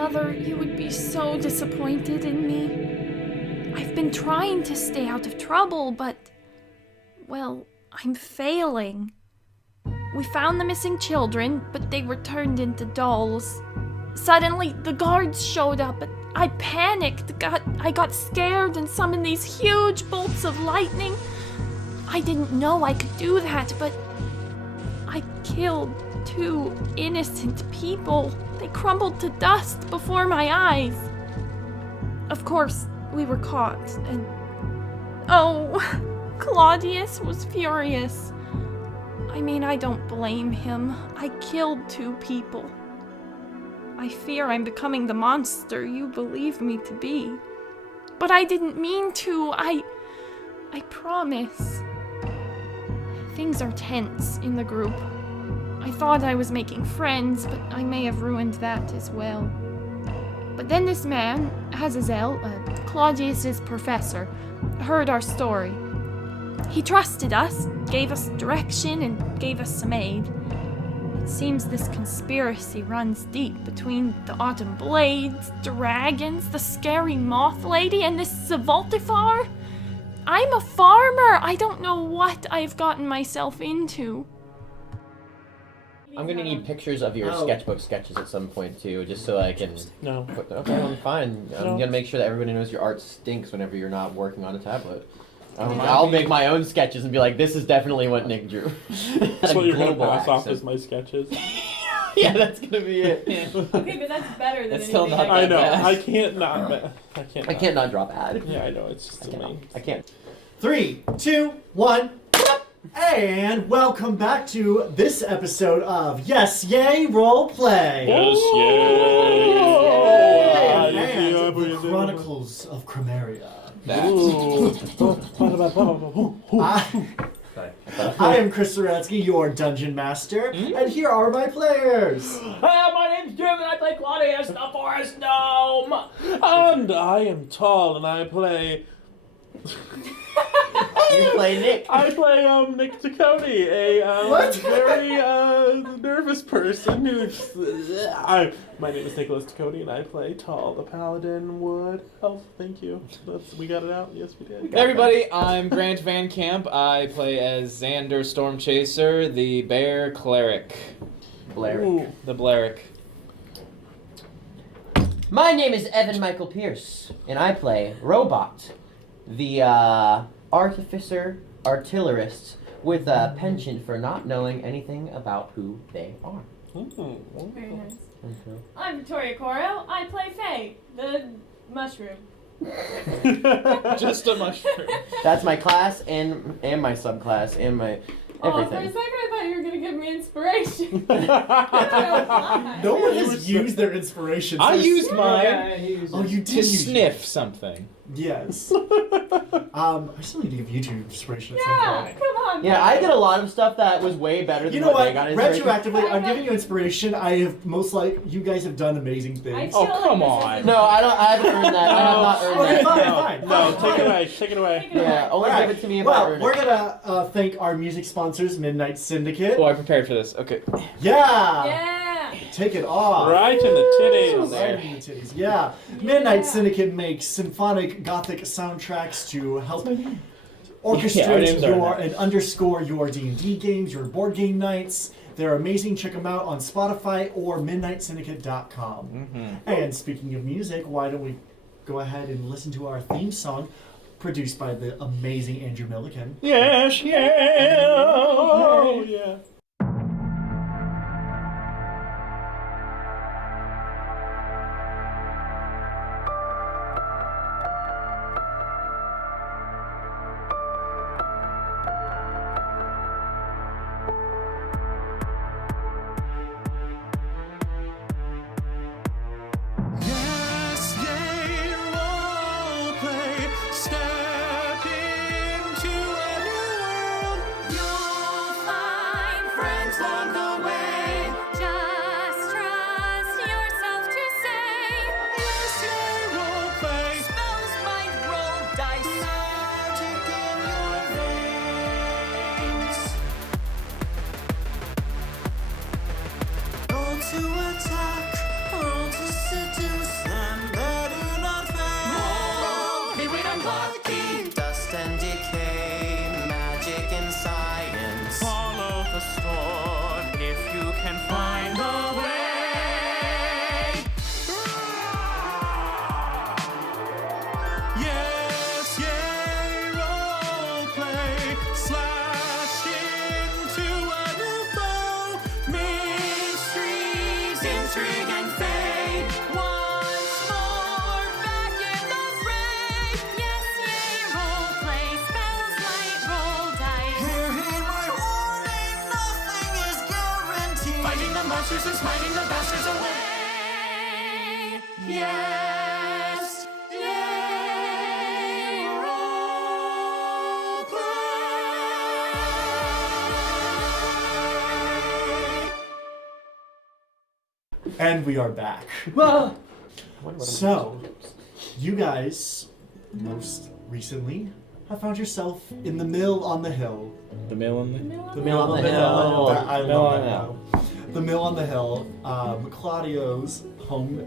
Mother, you would be so disappointed in me. I've been trying to stay out of trouble, but, well, I'm failing. We found the missing children, but they were turned into dolls. Suddenly, the guards showed up, and I panicked. I got scared and summoned these huge bolts of lightning. I didn't know I could do that, but I killed 2 innocent people. They crumbled to dust before my eyes. Of course, we were caught, and... Oh, Claudius was furious. I mean, I don't blame him. I killed 2 people. I fear I'm becoming the monster you believe me to be. But I didn't mean to. I promise. Things are tense in the group. I thought I was making friends, but I may have ruined that as well. But then this man, Azazel, Claudius's professor, heard our story. He trusted us, gave us direction, and gave us some aid. It seems this conspiracy runs deep between the Autumn Blades, dragons, the scary moth lady, and this Savoltifar. I'm a farmer. I don't know what I've gotten myself into. I'm gonna need pictures of your sketchbook sketches at some point too, just so I can. No. Okay, I'm fine. I'm gonna make sure that everybody knows your art stinks whenever you're not working on a tablet. I'll make my own sketches and be like, this is definitely what Nick drew. That's what you're gonna pass off as my sketches. Yeah, that's gonna be it. Okay, but that's better than That's still anything not I know. bad. I can't not drop ad. Yeah, I know. It's just amazing. I can't. 3, 2, 1. And welcome back to this episode of Yes Yay Roleplay. Yes, yay! And the Chronicles of Chromaria. I am Chris Ceradsky, your dungeon master, and here are my players. Hi, my name's Jim, and I play Claudius, the forest gnome. And I am tall, and I play. You play Nick. I play Nick Ducote, a very nervous person who's. My name is Nicholas Ducote, and I play Tall, the paladin wood elf. Thank you. We got it out. Yes, we did. Hey everybody, I'm Grant VanCamp. I play as Xander Stormchaser, the bear cleric. The Blerick. My name is Evan Michael Pearce, and I play Robot, the artificer artillerist with a penchant for not knowing anything about who they are. Very nice. I'm Victoria Koro. I play Phay, the mushroom. Just a mushroom. That's my class and my subclass and my everything. Oh, for a second I thought you were going to give me inspiration. No one has used their inspiration. I used mine. Oh, you did to sniff something. Yes. I still need to give you two inspiration at some point. Come on. Yeah, I did a lot of stuff that was way better than You know what? they got inspiration. Retroactively, I'm giving you inspiration. I have you guys have done amazing things. Oh, come on. No, I haven't earned that. I have not earned Okay, that. fine. No, take it away. Yeah, only give it to me if I earn it. We're gonna thank our music sponsors, Midnight Syndicate. Oh, I prepared for this. Okay. Yeah. Yeah. Take it off. Right in the titties. Right in the titties. Yeah. Midnight Syndicate makes symphonic gothic soundtracks to help orchestrate and underscore your D&D games, your board game nights. They're amazing. Check them out on Spotify or midnightsyndicate.com. Mm-hmm. And speaking of music, why don't we go ahead and listen to our theme song produced by the amazing Andrew Milliken. Yes, yeah. Oh, yeah. Step into a new world. You'll find slash into a new foe. Mysteries, intrigue, and fate. Once more back in the fray. Yes, yay, role play, spells light, roll dice. Hear my warning, nothing is guaranteed. Fighting the monsters and smiting the bastards away. Yes, yay, role play. And we are back. Whoa! So, you guys, most recently, have found yourself in the mill on the hill. The mill on the. The mill on the hill. I Mill love on that the now. The mill on the hill. Claudio's home.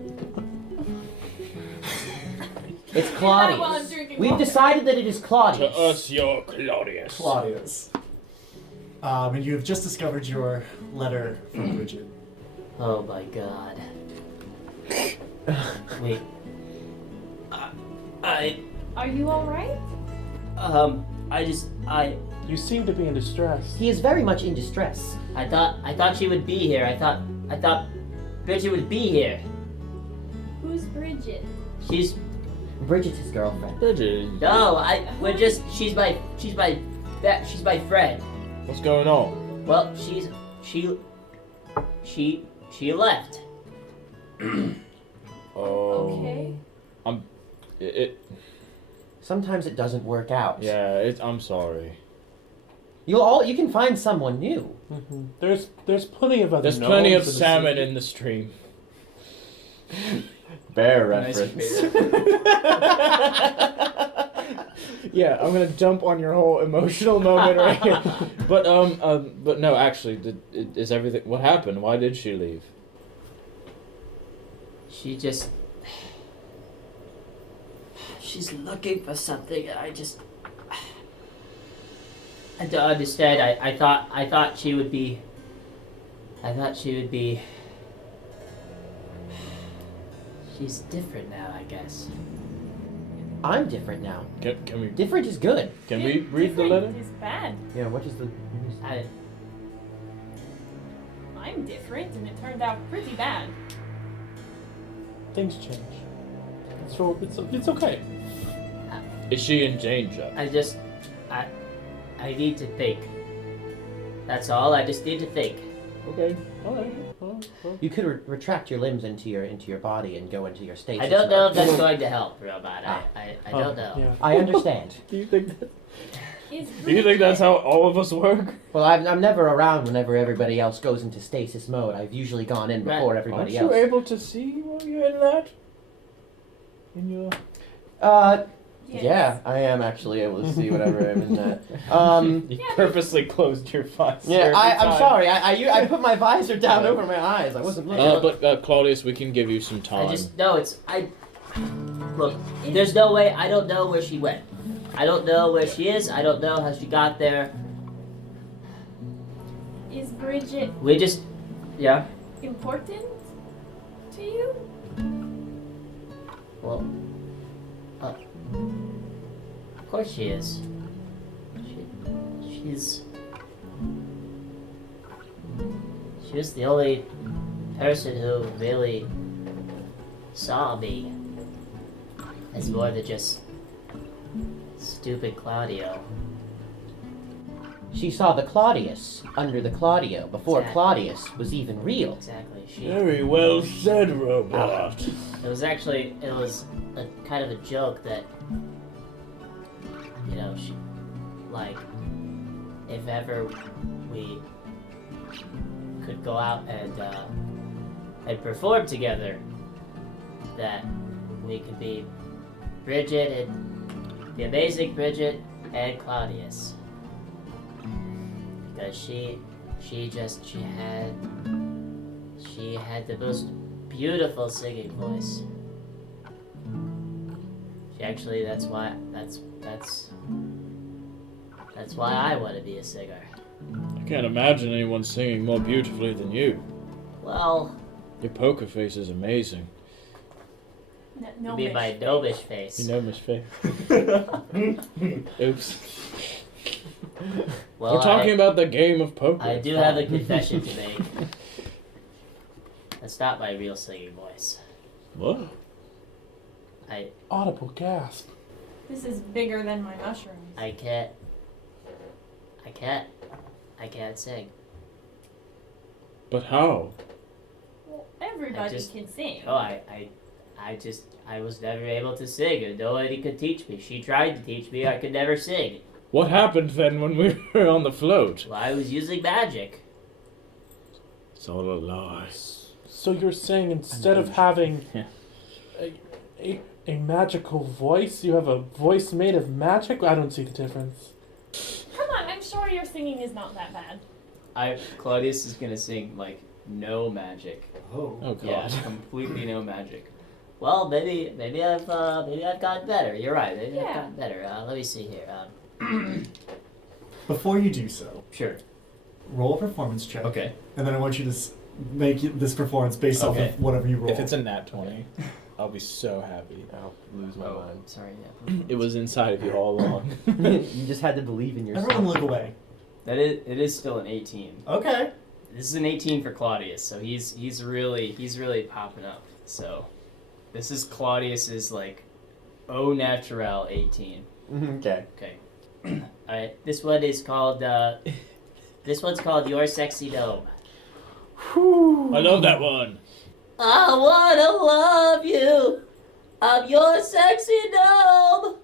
It's Yeah, while I'm Claudius. drinking We've water. decided that it is Claudius. your Claudius. Claudius. And you have just discovered your letter from Bridget. Oh my god. Wait. Are you alright? You seem to be in distress. He is very much in distress. I thought she would be here. I thought Bridget would be here. Who's Bridget? She's Bridget's his girlfriend. no, she's my friend. What's going on? Well, she left. Oh. Okay. Sometimes it doesn't work out. I'm sorry. You can find someone new. Mm-hmm. There's plenty of other. There's plenty of gnomes in the salmon sea. in the stream. Bear Nice reference. Yeah, I'm gonna jump on your whole emotional moment right here. But no, actually, is everything? What happened? Why did she leave? She's looking for something. I don't understand. I thought she would be. She's different now, I guess. I'm different now. Can we Different is good. read the letter? Different is bad. Yeah, what is the... I'm different, and it turned out pretty bad. Things change. It's okay. Is she in danger? I need to think. That's all. I just need to think. Okay. All right. You could retract your limbs into your body and go into your stasis. I don't know if mode. that's going to help, real bad. I don't know. Yeah. I understand. Do you think Is that's how all of us work? Well, I'm never around whenever everybody else goes into stasis mode. I've usually gone in before Right. everybody Aren't else. you able to see while you're in that? In your Yes. Yeah, I am actually able to see whatever I'm in that. you purposely closed your visor. Yeah, every I'm time. sorry. I put my visor down over my eyes. I wasn't looking. But Claudius, we can give you some time. Look, there's no way. I don't know where she went. I don't know where she is. I don't know how she got there. Is Bridget Yeah. important to you? Well, of course she is. She was the only person who really saw me as more than just stupid Claudio. She saw the Claudius under the Claudio before Exactly. Claudius was even real. Exactly. Very well said, robot. It was a kind of a joke that, if ever we could go out and perform together, that we could be Bridget and the amazing Bridget and Claudius. Because she had the most beautiful singing voice. That's why I want to be a singer. I can't imagine anyone singing more beautifully than you. Well, Your poker face is amazing. No, you mean my gnomish face. You know Miss Phay. Oops. Well, We're talking about the game of poker. I do have a confession to make. That's not my real singing voice. What? Audible gasp. This is bigger than my mushrooms. I can't sing. But how? Well, everybody just- can sing. Oh, I was never able to sing, and nobody could teach me. She tried to teach me, I could never sing. What happened then when we were on the float? Well, I was using magic. It's all a lie. So you're saying instead of having a magical voice, you have a voice made of magic? I don't see the difference. Come on, I'm sure your singing is not that bad. Claudius is gonna sing like no magic. Oh. Oh god. Yeah, completely no magic. Well, maybe I've gotten better. You're right. Maybe I've Yeah. gotten better. Let me see here. Before you do so, Sure. roll a performance check. Okay. And then I want you to make this performance based off Okay. of whatever you roll. If it's a nat 20, I'll be so happy. I'll lose my mind. Sorry. Yeah. It was inside of you all along. You just had to believe in yourself. Everyone look away. It is still an 18. Okay. This is an 18 for Claudius, so he's really popping up. So this is Claudius's like au naturel 18. Okay. Okay. All right. This one is called. This one's called Your Sexy Dome. I love that one. I wanna love you. I'm your sexy dome.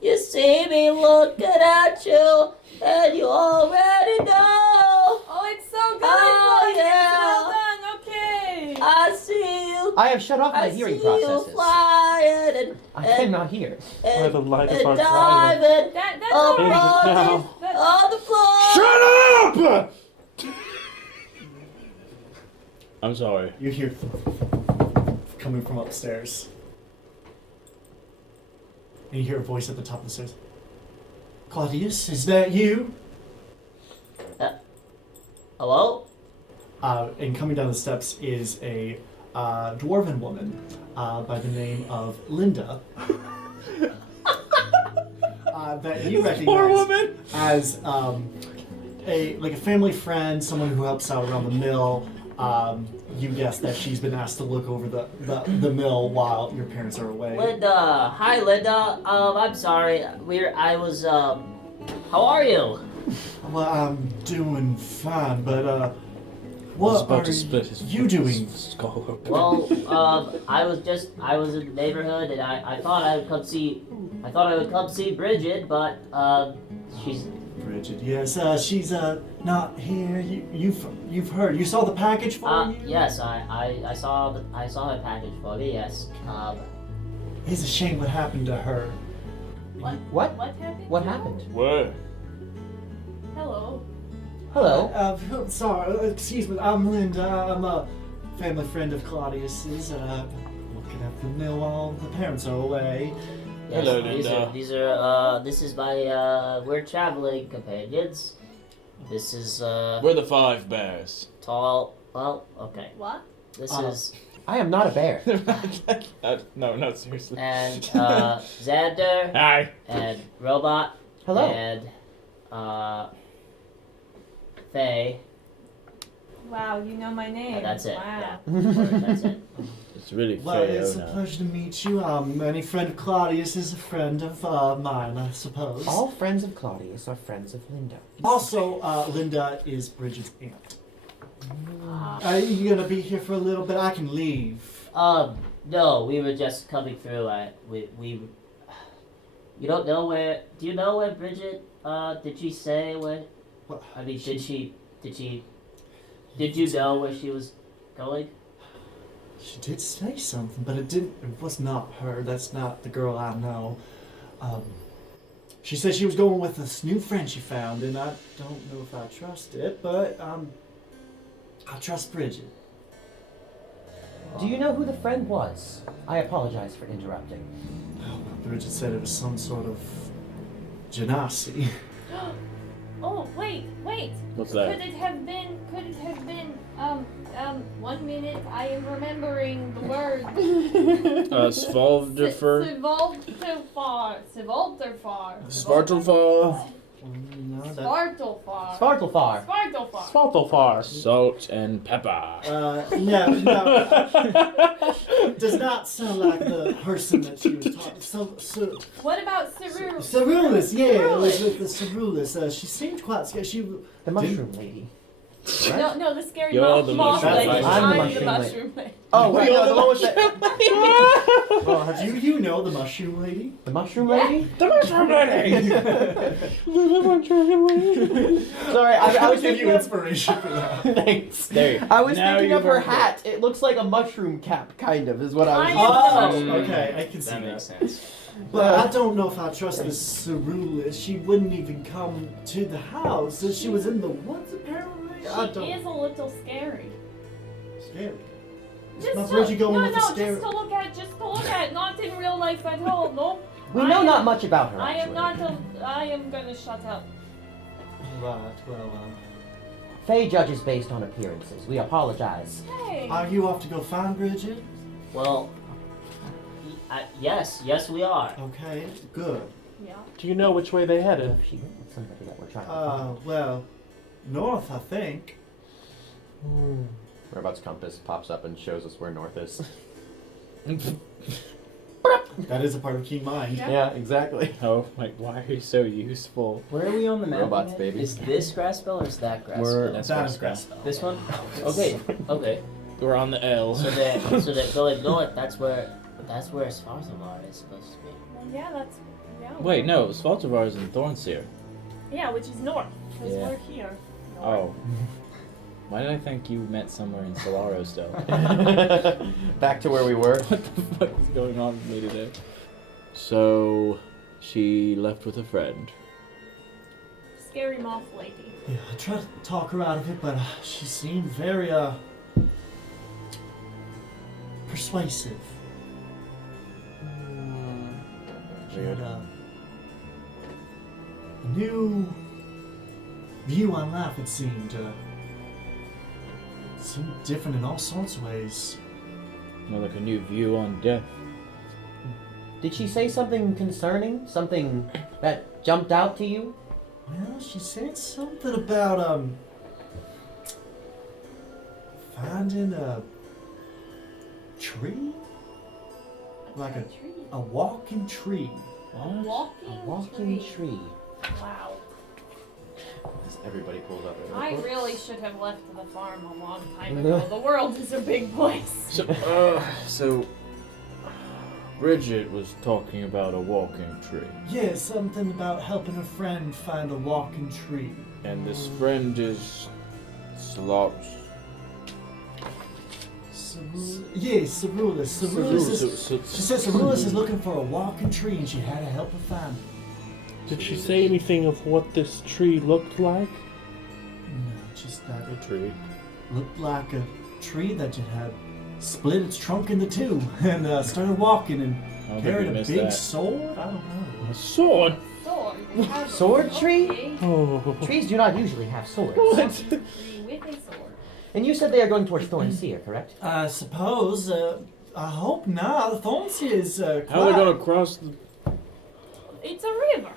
You see me looking at you, and you already know. Oh, it's so good! Oh, Claudius. yeah. Well done, okay! I see you. I have shut off my I hearing see you processes. flying I cannot hear. By the light of our and climate. diving That's Oh, alright. now. That- on the floor. Shut up! I'm sorry. You hear coming from upstairs. And you hear a voice at the top of the stairs. Claudius, is that you? Hello? And coming down the steps is a dwarven woman by the name of Linda. That you recognize Poor woman. as a family friend, someone who helps out around the mill. You guess that she's been asked to look over the mill while your parents are away. Linda. Hi, Linda. I'm sorry. How are you? Well, I'm doing fine, but I was what about are to split his you doing? skull open. Well, I was in the neighborhood and I thought I would come see Bridget, but she's Bridget, yes, she's not here. You've heard. You saw the package for you? yes, I saw her package for me. Yes. It's a shame what happened to her. What? What happened? What happened? Where? Hello. Hello. Sorry, excuse me. I'm Linda. I'm a family friend of Claudius's. Looking at the mill while the parents are away. Yes, Hello, Linda. This is my we're traveling companions. This is We're the Five Bears. tall. Well, okay. What? This Uh, is I am not a bear. No, seriously. and Xander Hi. and Robot Hello. and Phay. Wow, you know my name. That's it. Wow. Yeah. That's it. It's really Well, it's a Fiona. pleasure to meet you. Any friend of Claudius is a friend of mine, I suppose. All friends of Claudius are friends of Linda. Also, Linda is Bridget's aunt. Are you gonna be here for a little bit? I can leave. No, we were just coming through. You don't know where? Do you know where Bridget? Did she say where? What? I mean, did you know where she was going? She did say something, but it was not her. That's not the girl I know. She said she was going with this new friend she found, and I don't know if I trust it, but I trust Bridget. Do you know who the friend was? I apologize for interrupting. Bridget said it was some sort of genasi. Oh, wait. What's that? Could it have been, 1 minute, I am remembering the word. Svalderfer. Svalderfar. Svartalfar. No, Svartalfar. Svartalfar. Svartalfar. Svaltofar. Salt and pepper. No. Does not sound like the person that she was talking. What about Cerulus? Cerulus, yeah, Elizabeth the Cerulus. She seemed quite scared. The mushroom lady. No, the scary You're the moth mushroom lady. lady. I'm the I'm the mushroom mushroom lady. Oh, wait, no, the one with the... Well, have you know the mushroom lady? The mushroom lady? The mushroom lady! Sorry, I was give thinking you of... inspiration for that. Thanks. There. I was Now thinking of you've her earned it. hat. It looks like a mushroom cap, kind of, is what I was I thinking. am- Okay, I can see That makes that. sense. But I don't know if I trust this Cerulus. She wouldn't even come to the house. She was in the woods, apparently. I She don't. is a little scary. Scary. Just Now, to, where'd you go no, with the no, scary? just to look at, not in real life at all. No. We know not much about her, I am actually. not. I am gonna shut up. Right, well, Faye judges based on appearances. We apologize. Hey. are you off to go find Bridget? Well, yes, we are. Okay, good. Yeah. Do you know which way they headed? She went with somebody that we're trying to find. Well, north, I think. Whereabouts compass pops up and shows us where north is. That is a part of Keen Mind. Yeah. Yeah, exactly. Oh, like, why are you so useful? Where are we on the map? Robots, again? baby. Is this grass spell or is that grass We're- spell? That's That grass is spell. grass spell. This one? Okay, okay. We're on the L. So they're going north. That's where Svartalfar is supposed to be. Well, yeah, that's. Yeah. Wait, no, Svaltavar is in Thornseer. Yeah, which is north, because Yeah. we're here. Oh. Why did I think you meant somewhere in Solaro still? Back to where we were. What the fuck is going on with me today? So, she left with a friend. Scary moth lady. Yeah, I tried to talk her out of it, but she seemed very, persuasive. She had a new view on life, it seemed. Seemed different in all sorts of ways. More like a new view on death. Did she say something concerning? Something that jumped out to you? Well, she said something about, finding a tree? Like a walking tree. What? Walking A walking tree. Wow. Everybody pulls up their I notebooks. really should have left the farm a long time ago. The world is a big place. So, Bridget was talking about a walking tree. Yeah, something about helping a friend find a walking tree. And this friend is Slops. Cerulus. She said Cerulus is looking for a walking tree and she had to help her find it. Did she say anything of what this tree looked like? No, just that A tree. looked like a tree that just had split its trunk into two and started walking and I don't think carried we a missed big that. sword. I don't know. A sword? Sword. We have Sword tree? Okay. Oh. Trees do not usually have swords. Tree with a sword. And you said they are going towards Thornseer, correct? I suppose. I hope not. Thornsea is. How are they gonna cross the... It's a river.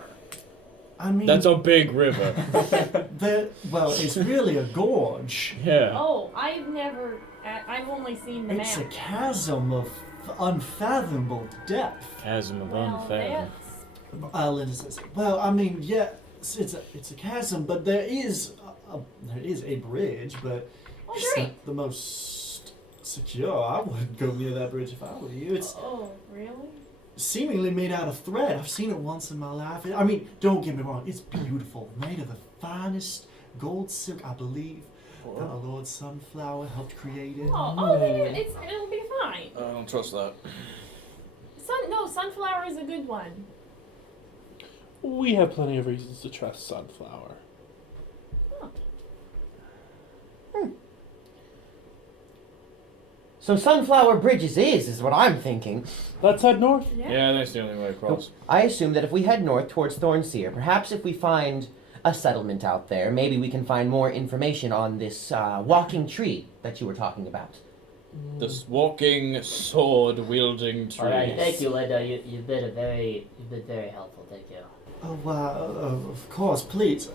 I mean, That's a big river. well, it's really a gorge. Yeah. Oh, I've only seen the It's a map. chasm of unfathomable depth. Chasm of Well, unfathom. that's- Well, I mean, yeah, it's a chasm, but there is a bridge, but Oh, it's great. not the most secure. I wouldn't go near that bridge if I were you. It's Oh, really? seemingly made out of thread. I've seen it once in my life. I mean, don't get me wrong, it's beautiful, made of the finest gold silk, I believe. That our Lord Sunflower helped create it. Oh, then it'll be fine. I don't trust that. Sunflower is a good one. We have plenty of reasons to trust Sunflower. So Sunflower Bridges is what I'm thinking. Let's head north. Yeah, that's the only way across. I assume that if we head north towards Thornseer, perhaps if we find a settlement out there, maybe we can find more information on this walking tree that you were talking about. This walking, sword-wielding tree. All right, thank you, Linda. You've been very helpful. Thank you. Oh, wow, of course, please.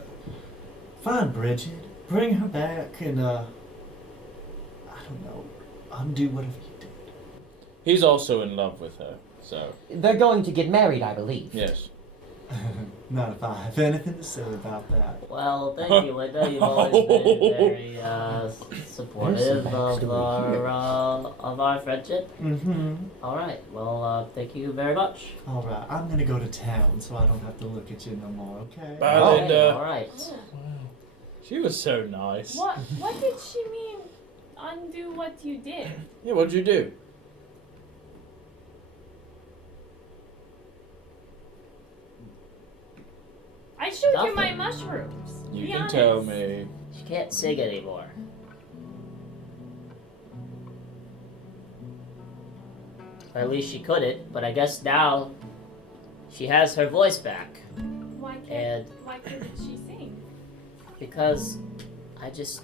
Find Bridget, bring her back, and I don't know, undo whatever you did. He's also in love with her, so They're going to get married, I believe. yes. Not if I have anything to say about that. Well, thank you, Linda. You've always been very supportive of our friendship. Mm-hmm. All right. Well, thank you very much. All right, I'm gonna go to town so I don't have to look at you no more, okay? Bye, Okay, Linda. all right. She was so nice. What did she mean? Undo what you did? Yeah, what'd you do? I showed you my Nothing. mushrooms. You Be can honest. tell me. She can't sing anymore. Or at least she couldn't, but I guess now she has her voice back. Why couldn't she sing? Because I just...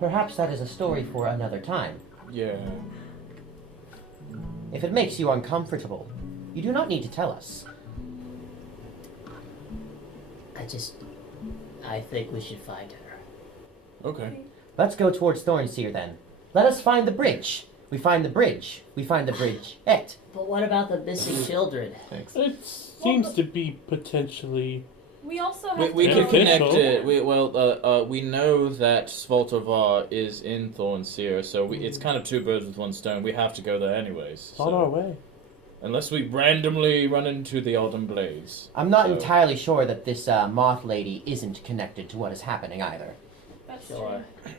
Perhaps that is a story for another time. Yeah. If it makes you uncomfortable, you do not need to tell us. I think we should find her. Okay. Let's go towards Thornseer then. Let us find the bridge. We find the bridge. We find the bridge. But what about the missing children? Thanks. It seems to be potentially. We also have We to can go- connect Official. it. We know that Svoltovar is in Thornseer, so it's kind of two birds with one stone. We have to go there anyways. On our way. Unless we randomly run into the Autumn Blaze. I'm not So- entirely sure that this moth lady isn't connected to what is happening either. That's Sure. true.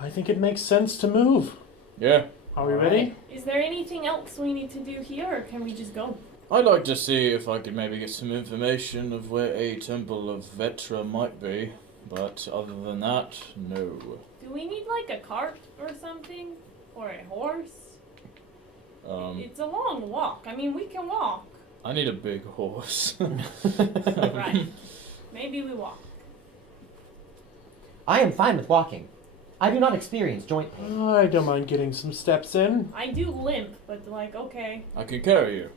I think it makes sense to move. Yeah. Are we All ready? right. Is there anything else we need to do here, or can we just go? I'd like to see if I could maybe get some information of where a Temple of Vetra might be, but other than that, no. Do we need like a cart or something? Or a horse? It's a long walk. I mean, we can walk. I need a big horse. Right. Maybe we walk. I am fine with walking. I do not experience joint pain. I don't mind getting some steps in. I do limp, but like, okay. I can carry you.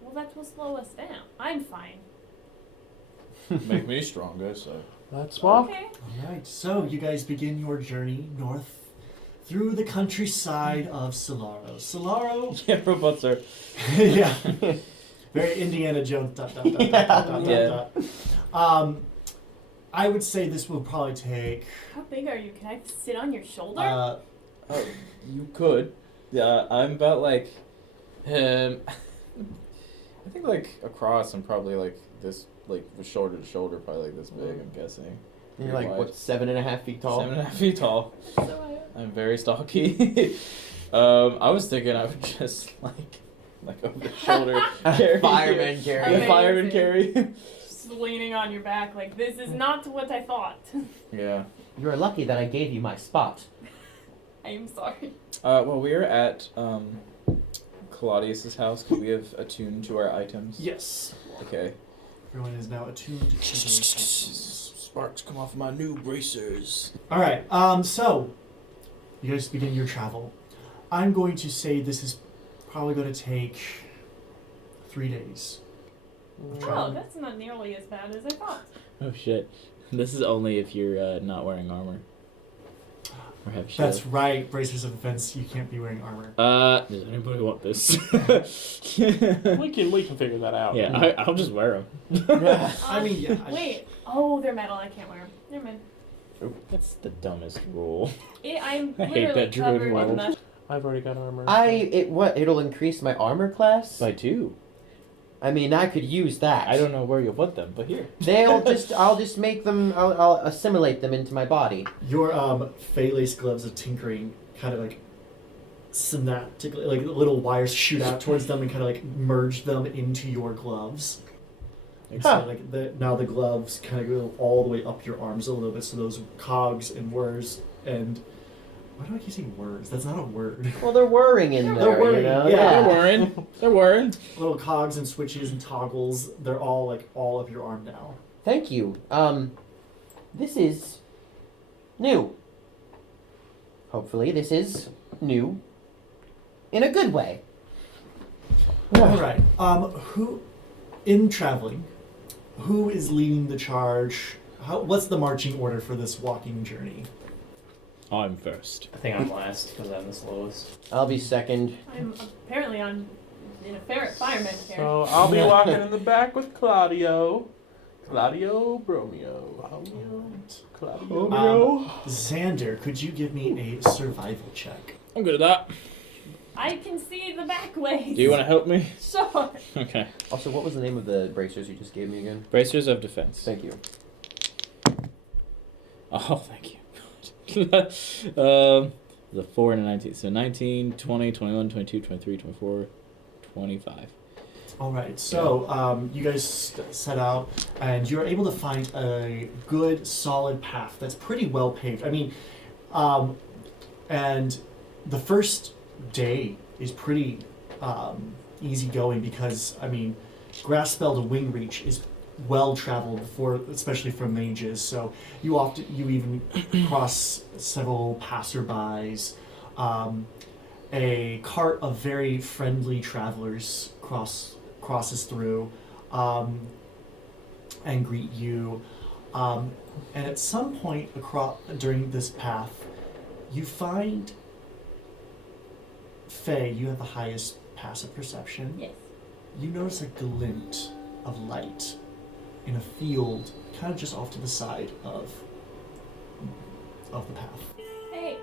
Well, that will slow us down. I'm fine. Make me stronger, so. Let's walk. Okay. Alright, so you guys begin your journey north through the countryside of Solaro. Solaro, Yeah, robots are. yeah, very Indiana Jones. Dot, dot, dot, dot, dot, dot, Yeah. dot. I would say this will probably take. How big are you? Can I sit on your shoulder? Oh, you could. Yeah, I'm about like. I think like across, I'm probably like this, like shoulder to shoulder, probably like this big, I'm guessing. You're like, what, 7.5 feet tall? 7.5 feet tall. So I'm very stocky. I was thinking I would just like over the shoulder carry. Fireman carry. Yeah, fireman carry. just leaning on your back, like this is not what I thought. Yeah. You're lucky that I gave you my spot. I am sorry. Well, we are at Claudius's house. Could we have attuned to our items? Yes. Okay. Everyone is now attuned to those items. Sparks come off my new bracers. Alright, so you guys begin your travel. I'm going to say this is probably going to take 3 days. Oh, that's not nearly as bad as I thought. Oh shit. This is only if you're not wearing armor. Or have shield. That's right, bracers of defense, you can't be wearing armor. Does anybody want this? We can figure that out. Yeah, I'll just wear them. I mean, yeah. Wait. Oh, they're metal. I can't wear them. Never mind. That's the dumbest rule. I'm I hate literally that druid covered in world. mush. I've already got armor. It'll increase my armor class? By 2. I mean, I could use that. I don't know where you'll put them, but here. I'll just make them, I'll assimilate them into my body. Your Phay lace gloves of tinkering kind of like synaptically, like little wires shoot out towards them and kind of like merge them into your gloves. And Huh. so like now the gloves kind of go all the way up your arms a little bit, so those cogs and whirs and why do I keep saying words? That's not a word. Well, they're whirring in there, They're whirring, you know? yeah. They're wearing. They're wearing. Little cogs and switches and toggles, they're all like all up your arm now. Thank you. This is new. Hopefully this is new in a good way. All right. in traveling, who is leading the charge? What's the marching order for this walking journey? I'm first. I think I'm last because I'm the slowest. I'll be second. I'm apparently in a fireman here. So I'll be walking in the back with Claudio. Claudio Bromeo. Claudio. Xander, could you give me a survival check? I'm good at that. I can see the back ways. Do you want to help me? Sure. Okay. Also, what was the name of the bracers you just gave me again? Bracers of defense. Thank you. Oh, thank you. The 4 and a 19. So 19, 20, 21, 22, 23, 24, 25. All right, so you guys set out, and you're able to find a good, solid path that's pretty well paved. I mean, and the first day is pretty easy going because, I mean, grass spell to wing reach is well traveled especially from mages. So you even cross several passerbys. A cart of very friendly travelers crosses through and greet you. And at some point during this path, you find Phay. You have the highest passive perception. Yes. You notice a glint of light in a field, kind of just off to the side of the path. Hey,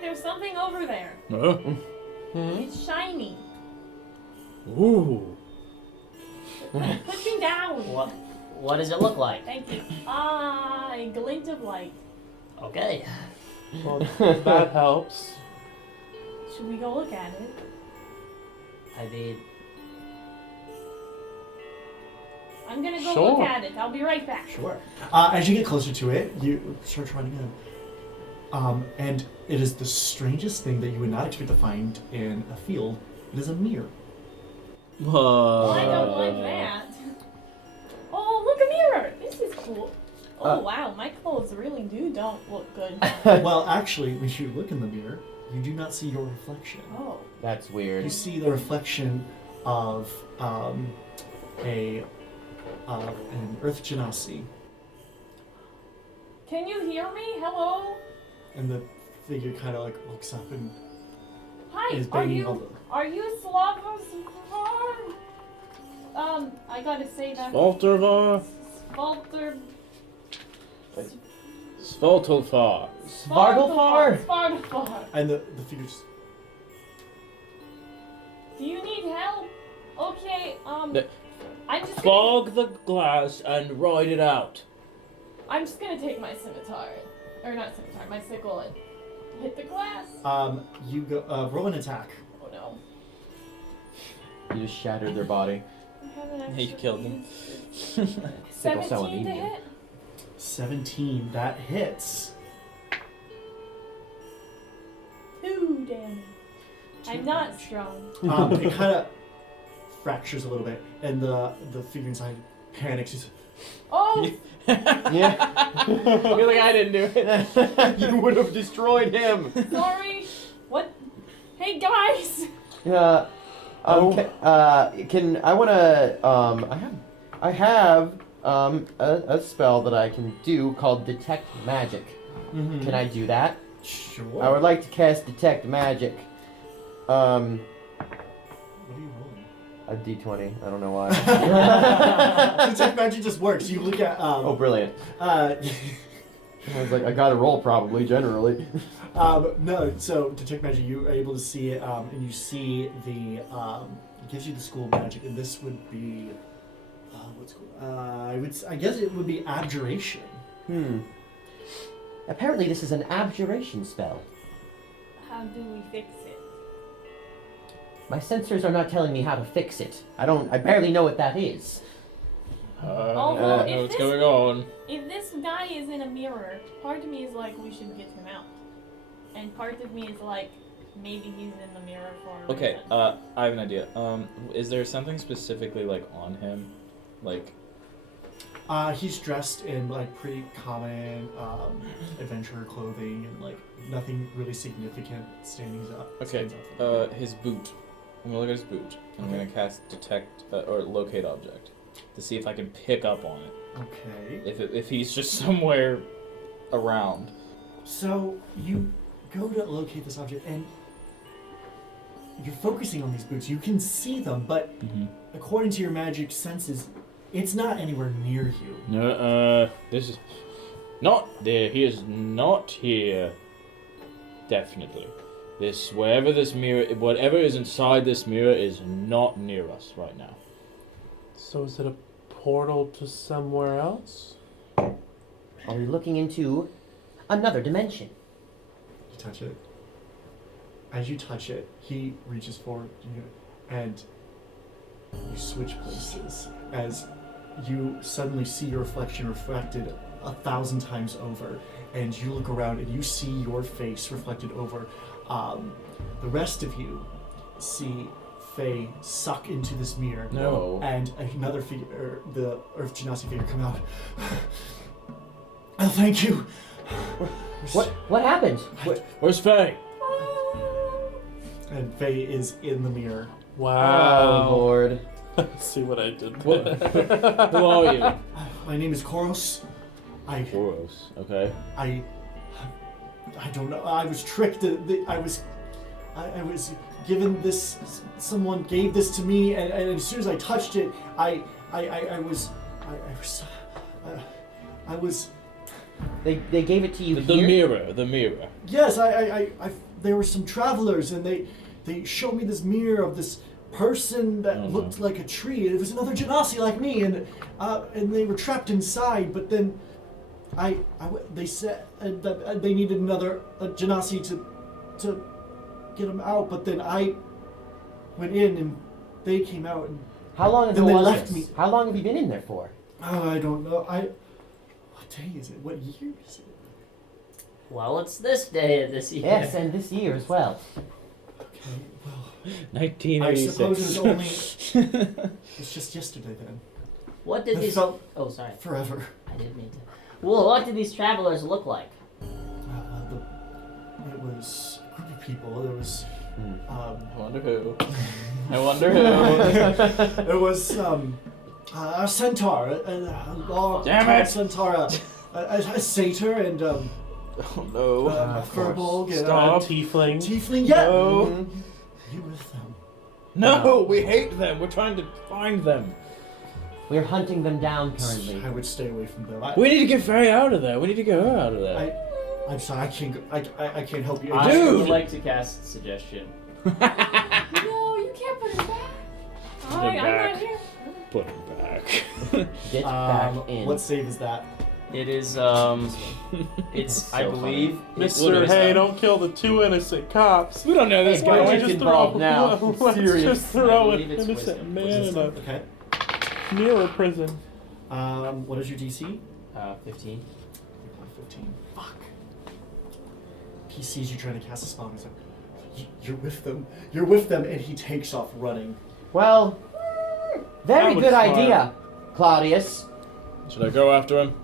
there's something over there. It's shiny. Ooh. Put me down. What does it look like? Thank you. A glint of light. Okay. Well, that helps. Should we go look at it? I mean, I'm gonna go Sure. look at it. I'll be right back. Sure. As you get closer to it, you start running in. And it is the strangest thing that you would not expect to find in a field. It is a mirror. Whoa. I don't like that. Oh, look, a mirror. This is cool. Oh, wow, my clothes really don't look good. Well, actually, when you look in the mirror, you do not see your reflection. Oh. That's weird. You see the reflection of an earth genasi, Can you hear me? Hello? and the figure kind of like looks up and Hi, is are banging all you the. Slavos? I gotta say that. Svaltervar. Svalter. Svaltelfar. Svartalfar? Svartalfar. And the figure just. Do you need help? Okay, The- I'm just gonna, Fog the glass and ride it out. I'm just gonna take my scimitar, or not scimitar, my sickle and hit the glass. You go roll an attack. Oh no. You just shattered their body. I haven't You actually killed them. used it. Sickle cell 17 to anemia. hit? 17. That hits. 2 damage. I'm not strong. It kind of fractures a little bit, and the figure inside panics. He's, Oh! Yeah. You're like, I didn't do it. You would have destroyed him. Sorry. What? Hey guys! Can I wanna I have a spell that I can do called Detect Magic. mm-hmm. Can I do that? Sure. I would like to cast Detect Magic. What are you rolling? A D20. I don't know why. Detect magic just works. You look at. Oh, brilliant. I was like, I gotta roll probably, generally. No, so detect magic, you are able to see it, and you see the. It gives you the school of magic, and this would be. What's cool? I guess it would be abjuration. Apparently, this is an abjuration spell. How do we fix it? My sensors are not telling me how to fix it. I barely know what that is. Although, if what's this- going on? If this guy is in a mirror, part of me is like, we should get him out. And part of me is like, maybe he's in the mirror for a Okay, reason. I have an idea. Is there something specifically like on him? Like He's dressed in like pretty common adventurer clothing, and like nothing really significant stands out. okay, stands out from him. his boot. I'm gonna look at his boot. I'm gonna cast detect or locate object. to see if I can pick up on it. Okay. If he's just somewhere around. So you go to locate this object, and you're focusing on these boots. You can see them, but according to your magic senses, it's not anywhere near you. No, this is not there. He is not here. Definitely. Whatever is inside this mirror is not near us right now. So is it a portal to somewhere else? Are we looking into another dimension? You touch it. As you touch it, he reaches forward to you, and you switch places as you suddenly see your reflection refracted 1,000 times over, and you look around and you see your face reflected over. The rest of you see Phay suck into this mirror. No. And another figure, the Earth Genasi figure, come out. Oh, thank you. What happened? Where's Phay? And Phay is in the mirror. Wow. Oh, Lord. Let's see what I did. What? Who are you? My name is Koro. Koros. Okay. I don't know. I was tricked. I was given this. Someone gave this to me, and as soon as I touched it, I was. They gave it to you The here? mirror. Yes, there were some travelers, and they showed me this mirror of this person that looked like a tree. It was another Genasi like me, and they were trapped inside. But then, they said that they needed another Genasi to get them out. But then I went in, and they came out, and How long ago then they was left this? me. How long have you been in there for? Oh, I don't know. What day is it? What year is it? Well, it's this day of this year. Yes, and this year as well. Okay, well, 1986. I suppose it was only. It's just yesterday then. What did It these... felt Oh, sorry. forever. I didn't mean to. Well, what did these travelers look like? It was a group of people. There was. I wonder who. I wonder who. It was a centaur, a long Damn it! centaur, a satyr, and Oh no. a furbolg, and Stop. a Tiefling. tiefling. Yeah, No. you with them. No, we hate them. We're trying to find them. We're hunting them down currently. I would stay away from them. We need to get Phay out of there. We need to get her out of there. I'm sorry, I can't. I can't help you. I Dude! would like to cast suggestion. No, you can't put him back. Alright, I'm back. not here. Put him back. Get back in. What save is that? It is, it's, I So believe, it's, Mr. Hey, don't kill the two innocent cops. We don't know this Hey, guy. why Let's don't just you throw, involved now? let's Serious. just throw I an believe it's innocent wisdom. man in a Okay. mirror prison. What is your DC? 15. 15. Fuck. He sees you trying to cast a spell and he's like, You're with them. You're with them, and he takes off running. Well, very That was good smart. idea, Claudius. Should I go after him?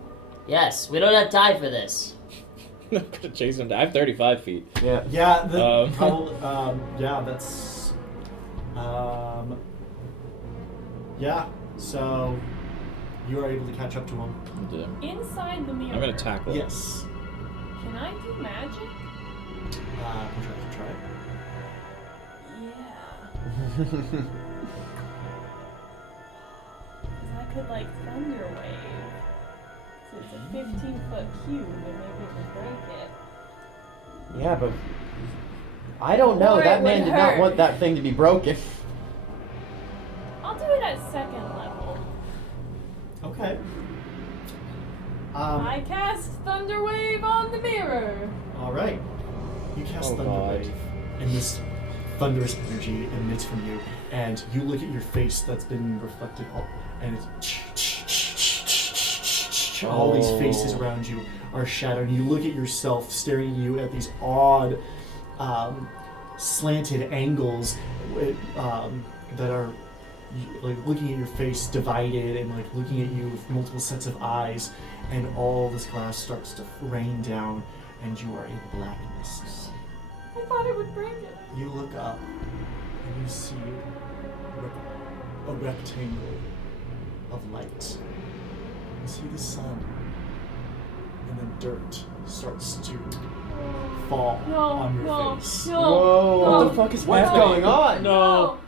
Yes, we don't have time for this. I'm gonna chase him. I have 35 feet. Yeah. Yeah, Um. that's yeah, so you are able to catch up to him. Inside the mirror. I'm gonna tackle him. Yes. Can I do magic? Would you like to try it? Yeah. Because I could like thunder wave. So it's a 15-foot cube, and maybe it would break it. Yeah, but I don't know. Or That it man would did not hurt. want that thing to be broken. I'll do it at second level. Okay. I cast thunder wave on the mirror. All right. You cast Oh, Thunder God. Wave, and this thunderous energy emits from you, and you look at your face that's been reflected, and it's all these faces around you are shattered. And you look at yourself, staring at you at these odd, slanted angles that are like looking at your face divided, and like looking at you with multiple sets of eyes, and all this glass starts to rain down, and you are in blackness. I thought it would break it. You look up and you see a rectangle of light. You see the sun, and then dirt starts to fall on your face. Whoa! What the fuck is What's happening? going on? No.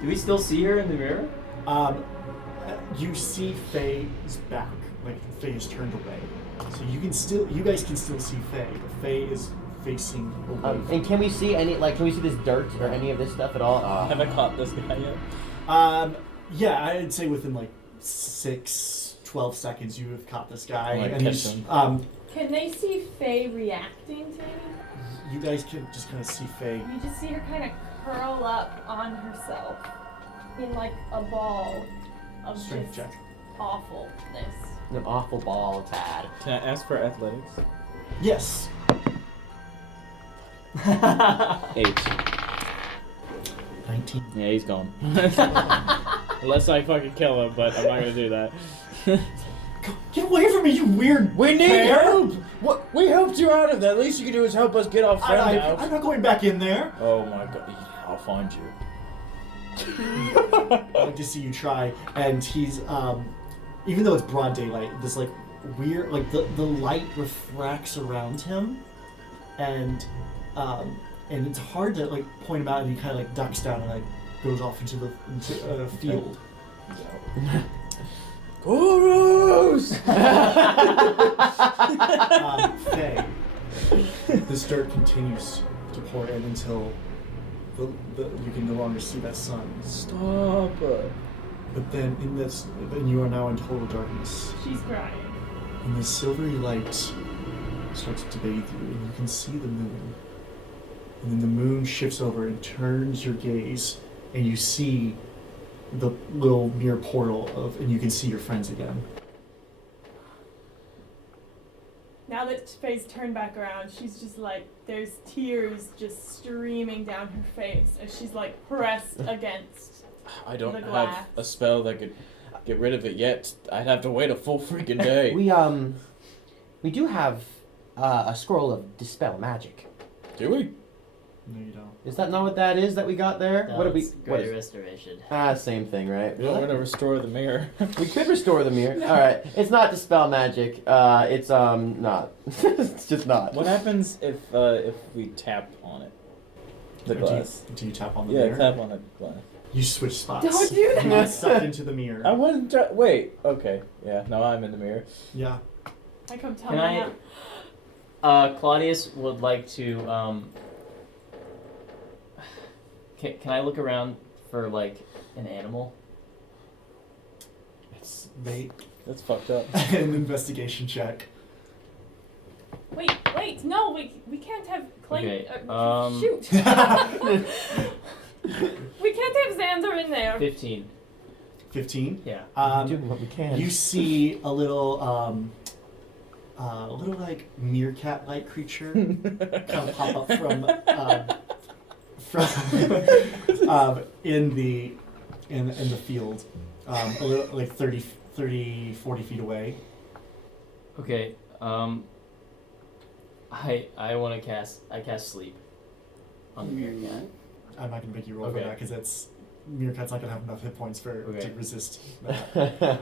Do we still see her in the mirror? You see Phae's back, like Phay is turned away. So you guys can still see Phay, but Phay is facing away. And can we see can we see this dirt or any of this stuff at all? Have I caught this guy yet? Yeah, I'd say within like 12 seconds you have caught this guy. Like And catch he's, him. Can they see Phay reacting to me? you guys can just kind of see Phay. You just see her kind of curl up on herself in like a ball of Strength just check. awfulness. An awful ball, Tad. Can I ask for athletics? Yes. 8. 19. Yeah, he's gone. Unless I fucking kill him, but I'm not gonna do that. Get away from me, you weird. We need bear. help! What? We helped you out of that. Least you can do is help us get our friend out. I'm not going back in there. Oh my god. I'll find you. I'd like to see you try. And he's, even though it's broad daylight, this like weird, like the light refracts around him, and it's hard to like point him out, and he kind of like ducks down and like goes off into a field. Koros! Phay, this dirt continues to pour in until you can no longer see that sun. Stop. But then then you are now in total darkness. She's crying. And the silvery light starts to bathe you, and you can see the moon. And then the moon shifts over and turns your gaze, and you see the little mirror portal and you can see your friends again. Now that Phae's turned back around, she's just like, there's tears just streaming down her face as she's like pressed against I don't the have glass. a spell that could get rid of it yet. I'd have to wait a full freaking day. We do have a scroll of dispel magic. Do we? No, you don't. Is that not what that is that we got there? No, What did we? it's What Greater is? Restoration. Same thing, right? I'm gonna restore the mirror. We could restore the mirror. All right, it's not dispel magic. It's not. It's just not. What happens if we tap on it? The glass. Do you tap on the Yeah, mirror? tap on the glass. You switch spots. Don't do You that. get sucked into the mirror. I wasn't. Wait. Okay. Yeah. Now I'm in the mirror. Yeah. I come Can tumbling I? out. Claudius would like to. Can I look around for like an animal? That's fucked up. An investigation check. Wait, no, we can't have clay. Okay, Shoot. We can't have Xander in there. 15. 15. Yeah. We're doing what we can. You see a little like meerkat-like creature kind of pop up from in the field, a little like 30, 40 feet away. Okay. I want to cast. I cast sleep on the meerkat. I'm not gonna make you roll for Okay. that because it's meerkat's not gonna have enough hit points to Okay. resist that.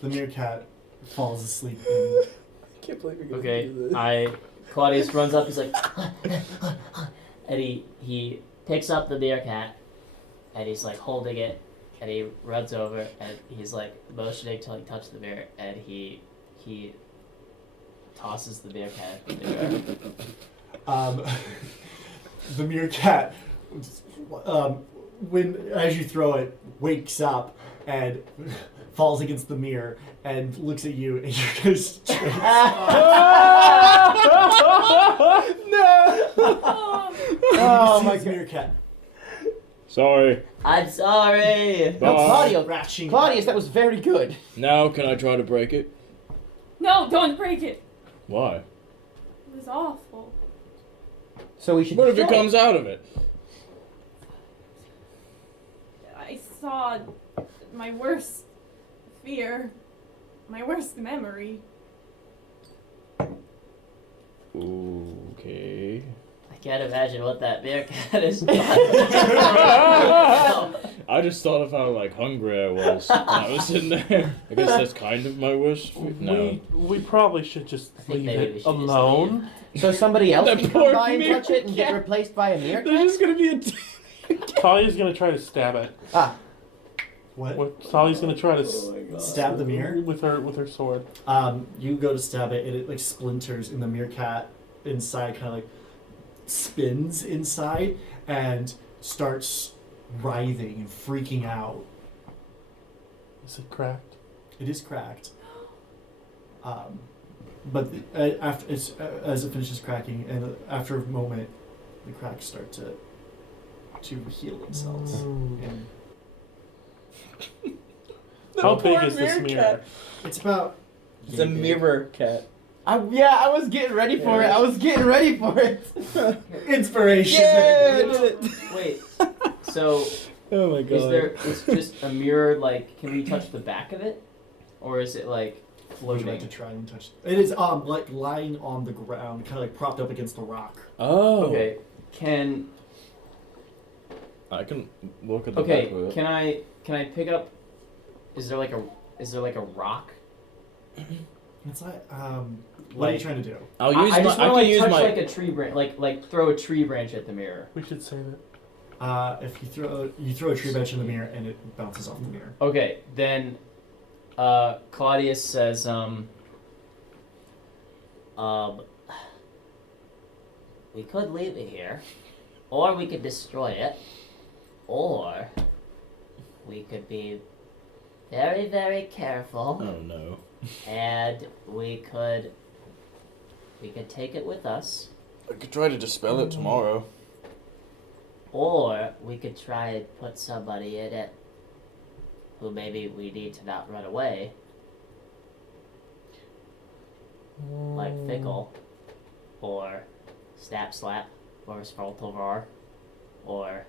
The meerkat falls asleep. And I can't believe you're Okay. Claudius runs up. He's like, and he picks up the meerkat, and he's like holding it, and he runs over, and he's like motioning to like touch the mirror, and he tosses the meerkat in the air. The meerkat, as you throw it, wakes up and falls against the mirror and looks at you, and you're just No! Oh my god. meerkat. Sorry. I'm sorry. No, Scratching. Claudius, that was very good. Now can I try to break it? No, don't break it. Why? It was awful. So we should. What if it destroy comes out of it? I saw my worst fear, my worst memory. Okay. I can't imagine what that meerkat is. I just thought of how like hungry I was when I was sitting there. I guess that's kind of my wish. No. We probably should just think leave maybe we it should just alone. So somebody else That can poor come by and touch it and get meerkat. replaced by a There's meerkat? just gonna be a. Talia's gonna try to stab it. Ah, What? Talia's gonna try to Stab the mirror? with her sword. You go to stab it, and it like splinters, and the meerkat inside kind of like spins inside and starts writhing and freaking out. Is it cracked? It is cracked. But after as it finishes cracking, and after a moment, the cracks start to heal themselves. And How big is this mirror? it's about. It's a mirror cat. I was getting ready for it. I was getting ready for it. Inspiration. Yeah, I did it. Wait, so Oh my god. is just a mirror, like, can we touch the back of it? Or is it, like, Would you floating? like to try and touch? It is like lying on the ground, kind of like propped up against the rock. Oh. Okay, I can look at the back of it. can I pick up, is there like a rock? It's like what are you trying to do? I'll use I just want to, like, use touch, my. like, a tree branch, like, throw a tree branch at the mirror. We should save it. If you throw a tree bench in the mirror and it bounces off the mirror. Okay, then Claudius says, We could leave it here, or we could destroy it, or we could be very, very careful, Oh no. and we could take it with us, I could try to dispel it tomorrow. or we could try and put somebody in it who maybe we need to not run away, like Fickle, or Snap Slap, or Svoltovar, or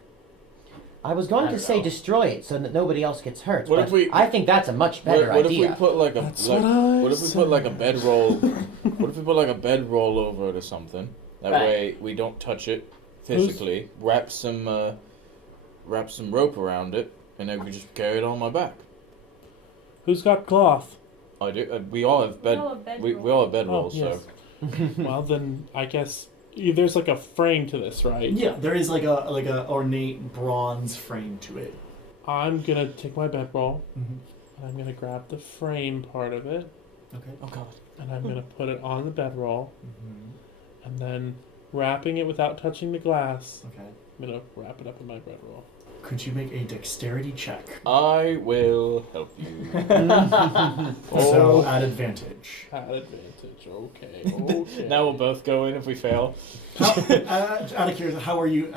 I was going I to don't say know. destroy it so that nobody else gets hurt. What but if we- I think that's a much better What if idea. we put like a That's like, what I what if we put like a bedroll? What if we put like a bedroll over it or something? That Right. way we don't touch it physically. Wrap some rope around it, and then we just carry it on my back. Who's got cloth? I do. We all have bed. all have bedrolls. We all have Oh, bedrolls. yes. So Well, then I guess there's like a frame to this, right? Yeah, there is like a ornate bronze frame to it. I'm gonna take my bedroll Mm-hmm. and I'm gonna grab the frame part of it Okay. oh god. and I'm gonna put it on the bedroll Mm-hmm. and then wrapping it without touching the glass. Okay. I'm gonna wrap it up in my bedroll. Could you make a dexterity check? I will help you. So at advantage. At advantage. Okay. Okay. Now we'll both go in if we fail. Out of curiosity,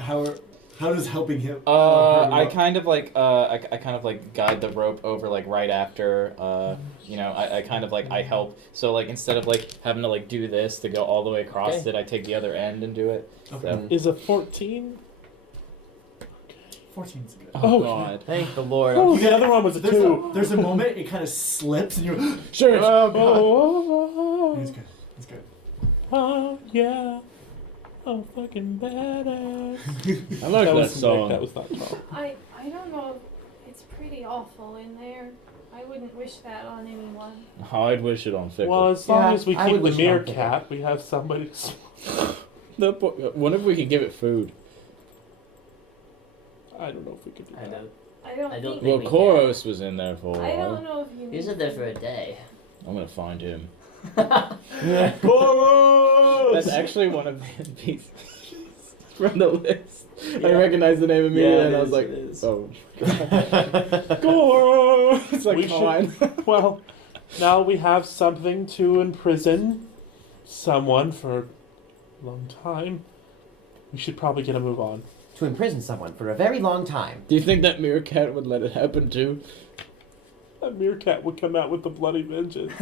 how does helping him? I kind of like I kind of like guide the rope over like right after I kind of like I help, so like instead of like having to like do this to go all the way across Okay. it, I take the other end and do it. Okay. Is a 14? 14's good. Oh, god. Thank the Lord. Oh, the other one was a 2. There's a moment it kind of slips and you're. Sure. Oh, It's good. It's good. oh, yeah. I'm fucking badass. I like that, was song. That was not Tom. I don't know. It's pretty awful in there. I wouldn't wish that on anyone. I'd wish it on Fickle. Well, as long Yeah, as we I keep would the wish it on meerkat, we have somebody. What if we could give it food? I don't know if we could do I that. don't. I don't I don't think. Well, we can. Koros was in there for a I don't while. know if you. He's need in there to- for a day. I'm gonna find him. Koros! That's actually one of the NPCs from the list. I Yeah. recognized the name immediately, Yeah, it and I was is, like, it is. "Oh, Koro! it's like We come on." Well, now we have something to imprison someone for a long time. We should probably get a move on. To imprison someone for a very long time. Do you think that meerkat would let it happen too? That meerkat would come out with the bloody vengeance.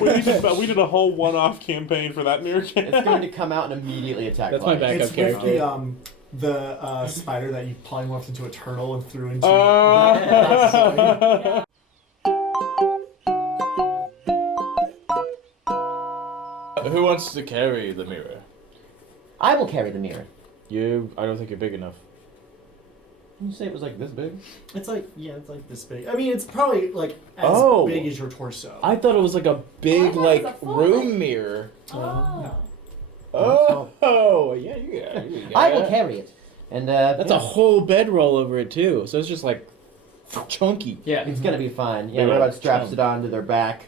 we did a whole one-off campaign for that meerkat. It's going to come out and immediately attack. That's my Claudius. backup It's with character. the spider that you polymorphed into a turtle and threw into. Who wants to carry the mirror? I will carry the mirror. I don't think you're big enough. Didn't you say it was like this big? It's like this big. I mean, it's probably like as Oh. big as your torso. I thought it was like a big, Oh, I thought it like, was a full room length. mirror. Oh. Oh, yeah, I will carry it. And That's a whole bedroll over it, too. So it's just, like, chunky. Yeah. It's gonna be fine. Yeah, Yeah, Robot straps chunk. it onto their back.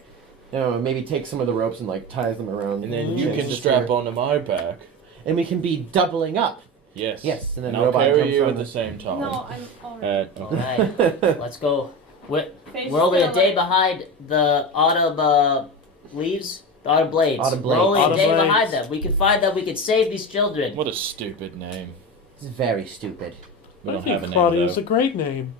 You know, maybe take some of the ropes and like ties them around. And then you Chase can the strap steer. onto my back. And we can be doubling up. Yes. Yes, and then and I'll Robot carry comes you from at the the- same time. No, I'm already. Alright, let's go. We're Faye's only just a day gonna, behind the autumn leaves, the autumn blades. Autumn We're blades. only Autumn a day blades. behind them. We can find them. We can save these children. What a stupid name. It's very stupid. We I don't think have a Claudia name, is a though. great name.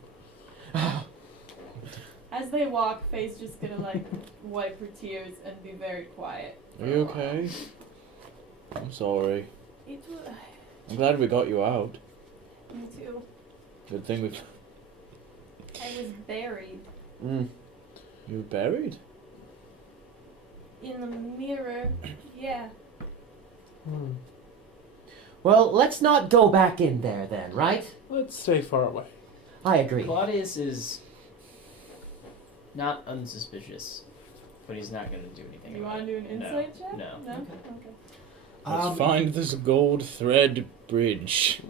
As they walk, Faye's just gonna like wipe her tears and be very quiet. Are you okay? I'm sorry. It was, I'm glad we got you out. me too. Good thing we... I was buried Mm. You were buried? in the mirror. Yeah. Well, let's not go back in there then, right? Let's stay far away. I agree. Claudius is not unsuspicious, but he's not gonna do anything. You about want to it. do an insight check? No. No. Okay. Let's find this gold thread bridge.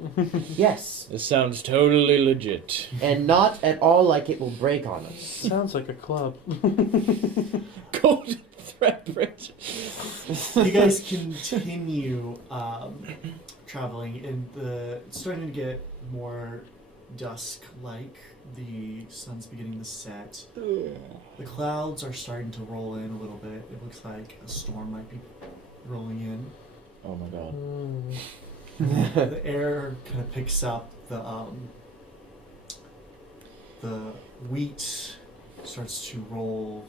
Yes. This sounds totally legit. And not at all like it will break on us. Sounds like a club. Gold thread bridge. You guys continue traveling, and it's starting to get more dusk-like. The sun's beginning to set. The clouds are starting to roll in a little bit. It looks like a storm might be rolling in. Oh my god. The air kind of picks up. The wheat starts to roll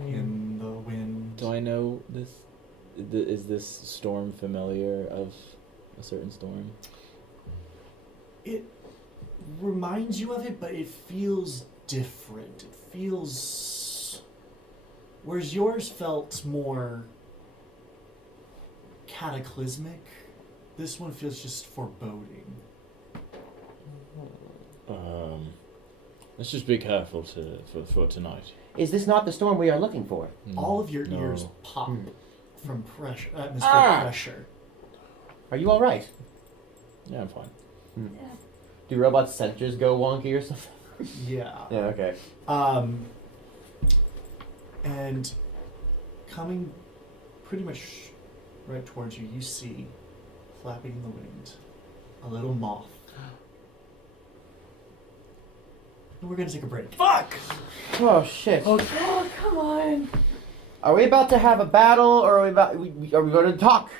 in the wind. Do I know this? Is this storm familiar of a certain storm? It reminds you of it, but it feels different. It feels... Whereas yours felt more cataclysmic, this one feels just foreboding. Let's just be careful for tonight. Is this not the storm we are looking for? All of your No. ears pop from pressure, atmospheric pressure. Are you all right? Yeah, I'm fine. Yeah. Do robots' sensors go wonky or something? Yeah. Yeah. Okay. And coming pretty much right towards you, you see, flapping in the wind, a little moth. And we're gonna take a break. Fuck! Oh shit. Oh, come on. Are we about to have a battle, or are we about? Are we going to talk?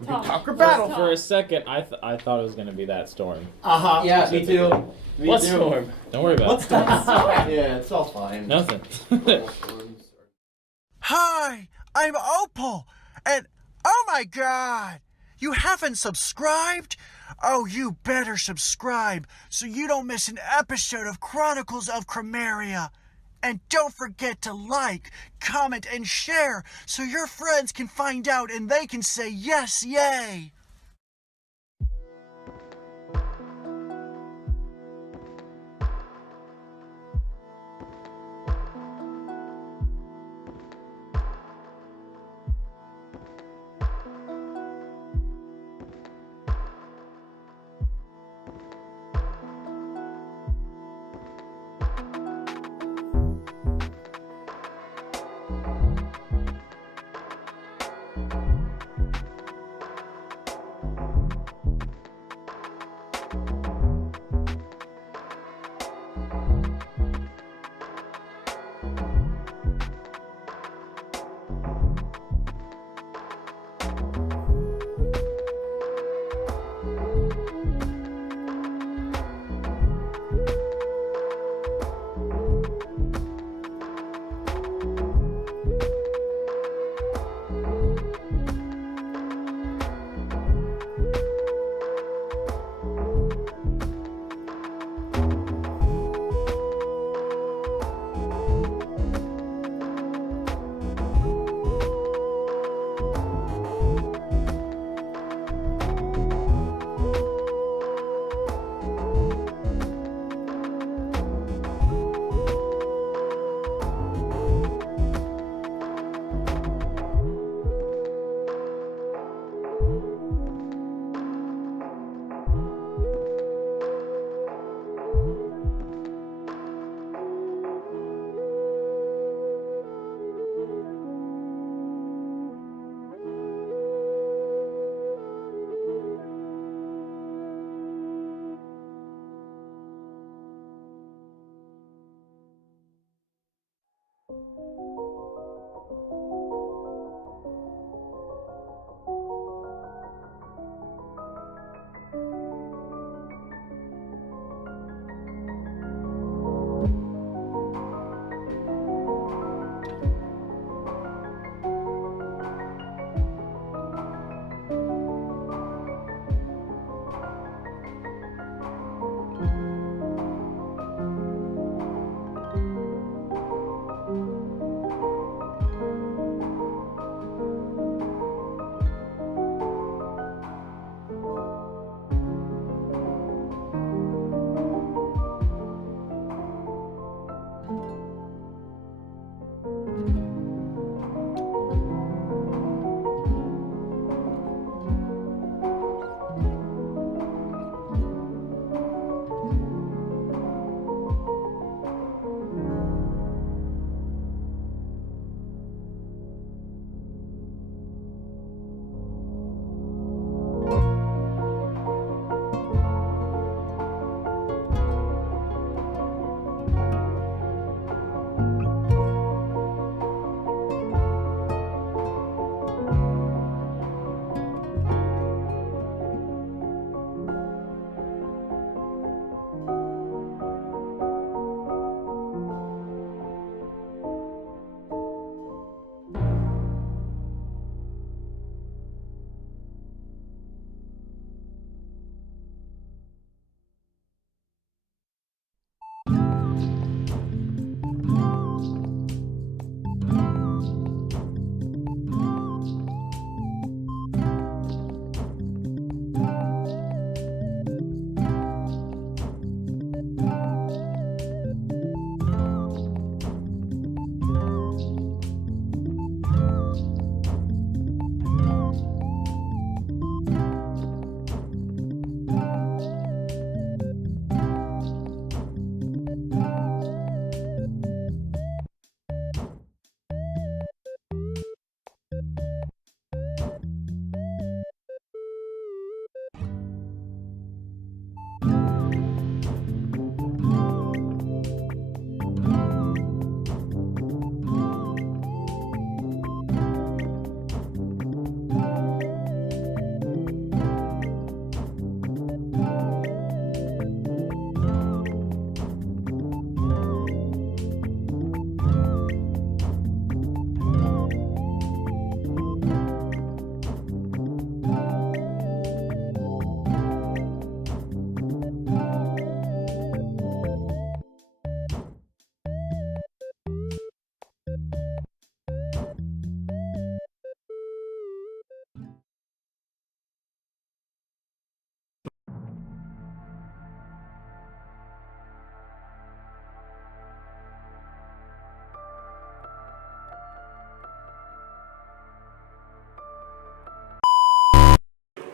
We can Talk. talk or Let's battle. talk. For a second, I thought it was gonna be that storm. Uh-huh. Yeah, me too. Me What too. storm? Don't worry about What's it. that? Yeah, it's all fine. Nothing. Hi, I'm Opal, and oh my god, you haven't subscribed? Oh, you better subscribe so you don't miss an episode of Chronicles of Chromaria. And don't forget to like, comment, and share so your friends can find out and they can say yes, yay.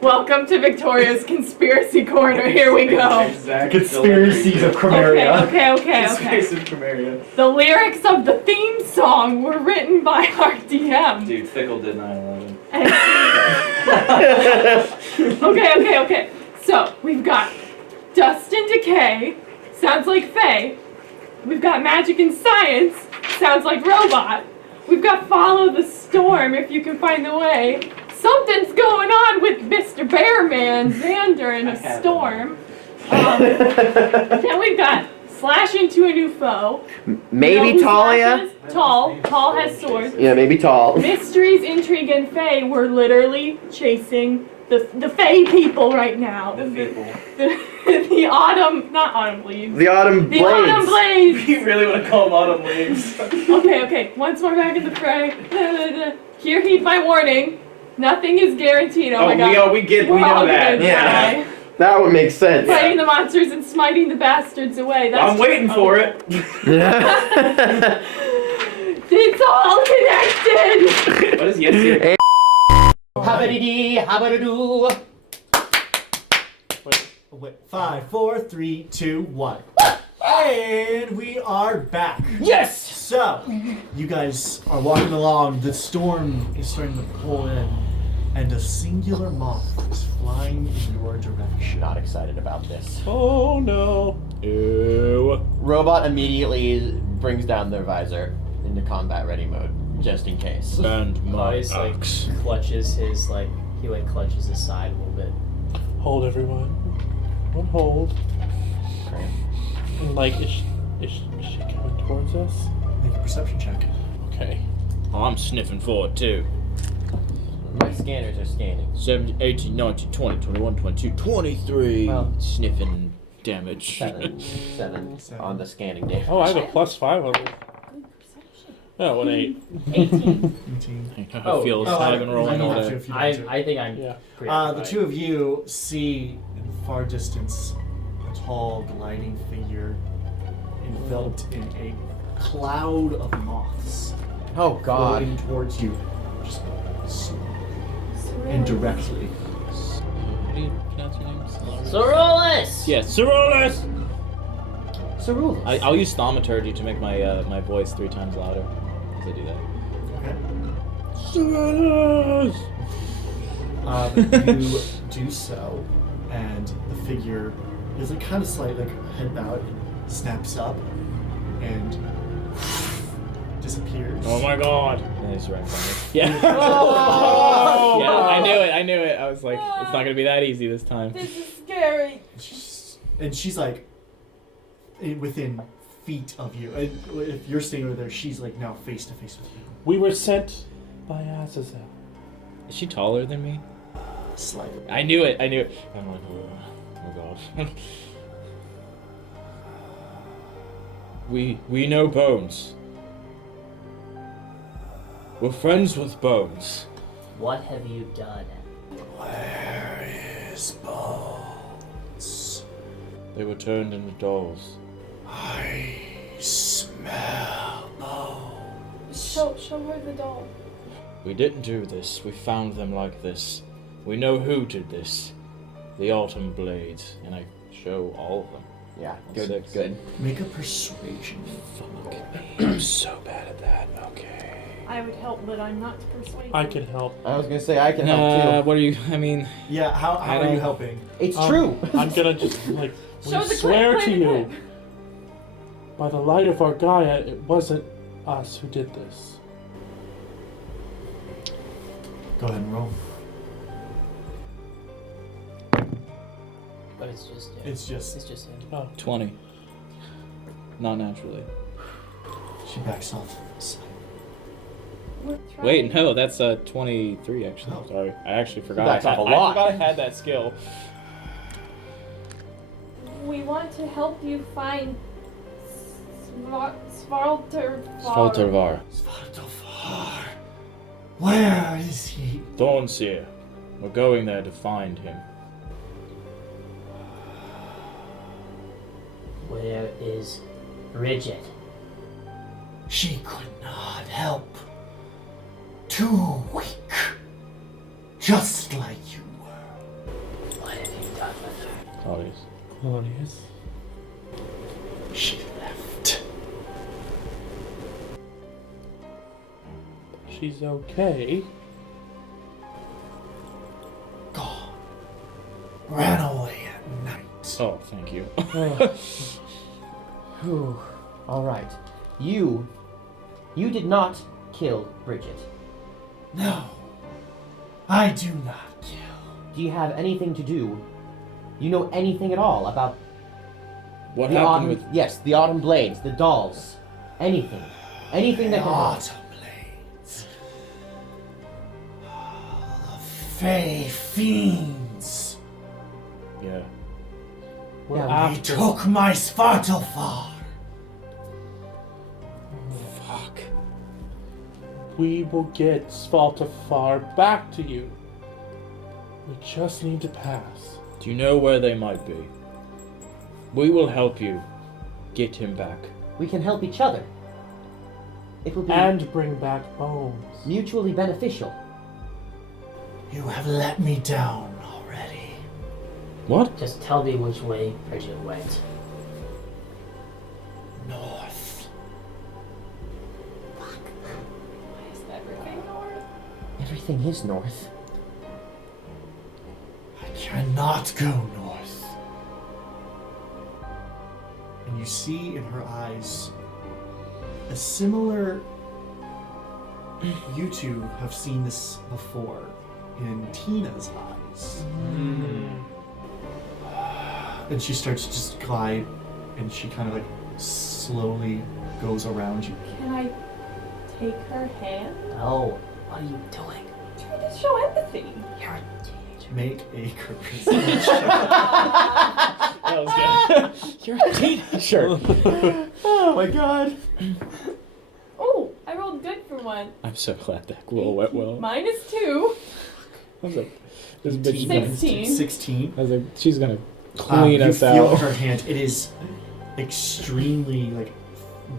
Welcome to Victoria's Conspiracy Corner. Here we go. Exact Conspiracies of Chromaria. Okay. Conspiracy of Chromaria. The lyrics of the theme song were written by our DM. Dude, Fickle did 9/11. Okay. So, we've got Dust and Decay, sounds like Phay. We've got Magic and Science, sounds like Robot. We've got Follow the Storm, if you can find the way. Something's going on with Mr. Bearman, Xander, and a storm. Then we've got Slash into a New Foe. Maybe You know who Talia? slashes? Tall has swords. Yeah, maybe Tall. Mysteries, Intrigue, and Phay, we're literally chasing the Phay people right now. The autumn, not autumn leaves. The Autumn The Blades. autumn blades. You really want to call them autumn leaves? Okay. Once more back in the fray. Here, heed my warning. Nothing is guaranteed. Oh my god. We We're all know that. gonna Yeah. die. That would make sense. Fighting the monsters and smiting the bastards away. That's I'm waiting for it. It's all connected. What is yes here? Habba-dee-dee, habba-da-doo. Wait, 5, 4, 3, 2, 1. And we are back. Yes! So, you guys are walking along. The storm is starting to pull in, and a singular moth is flying in your direction. Not excited about this. Oh no. Ew. Robot immediately brings down their visor into combat ready mode, just in case. And my Claudius axe. clutches his clutches his side a little bit. Hold everyone. One hold. Great. And like, is she coming towards us? Make a perception check. Okay. I'm sniffing forward too. My scanners are scanning. 17, 18, 19, 20, 21, 22, 23. Well- Sniffing damage. 7 on the scanning damage. Oh, I have a +5 on it. Oh, an 8. 18. 18. I feel Oh, I've been rolling all day. I think I'm Yeah. pretty The occupied. two of you see in the far distance a tall, gliding figure enveloped in a cloud of moths Oh god. floating towards you, just slowly and directly. How do you pronounce your name? Sorolus! Yes, Cerulus! Cerulus. I'll use thaumaturgy to make my my voice 3 times louder as I do that. Okay. Cerulus! You do so, and the figure is like kind of slightly like head bowed, snaps up, and disappears. Oh my god! And he's right in front of me. Yeah. Oh! Yeah, I knew it. I was like, it's not gonna be that easy this time. This is scary. And she's like within feet of you. And if you're staying over there, she's like now face to face with you. We were sent by Azazel. Is she taller than me? Slightly. I knew it. I'm like, oh my god. We know Bones. We're friends with Bones. What have you done? Where is Bones? They were turned into dolls. I smell Bones. Show her the doll. We didn't do this. We found them like this. We know who did this. The Autumn Blades. And I show all of them. Yeah, On good, 6. good. Make a persuasion. Fuck me. I'm so bad at that. Okay. I would help, but I'm not persuaded. I can help. I was gonna say I can help too. What are you? I mean, Yeah, how I are you don't- helping? It's true. I'm gonna just like Show we the swear clip, to play the you, clip. by the light of our Gaia, it wasn't us who did this. Go ahead and roll. But it's just It's just just him. Oh, 20. Not naturally. she backs off. We're Wait, trying. no, that's 23 actually. Oh. Sorry, I actually forgot. That's I off a lot. forgot I had that skill. We want to help you find Svartalfar. Svartalfar. Svartalfar. Where is he? Thornseer. We're going there to find him. Where is Bridget? She could not help. Too weak. Just like you were. Claudius. Claudius. She left. She's okay. Gone. Ran away at night. Oh, thank you. Whew. All right. You did not kill Bridget. No. I do not kill. Do you have anything to do? You know anything at all about What the happened autumn? with... Yes, the autumn blades, the dolls, anything that can help. Autumn blades. The Phay fiends. Yeah. We're Yeah, They after. took my Svartalfar. Fuck. We will get Svaltafar back to you. We just need to pass. Do you know where they might be? We will help you get him back. We can help each other. It will be And bring back bones. mutually beneficial. You have let me down already. What? Just tell me which way Bridget went. North. Why is everything north? Everything is north. I cannot go north. And you see in her eyes a similar. You two have seen this before in Tina's eyes. And she starts to just glide, and she kind of like slowly goes around you. Can I take her hand? No. What are you doing? Try to show empathy. You're a teenager. Make a charisma check. That was good. You're a teenager. Oh my god. Oh, I rolled good for one. I'm so glad that roll went well. -2. I was like, this bitch. 16. 16. I was like, she's gonna clean You us feel out. her hand. It is extremely like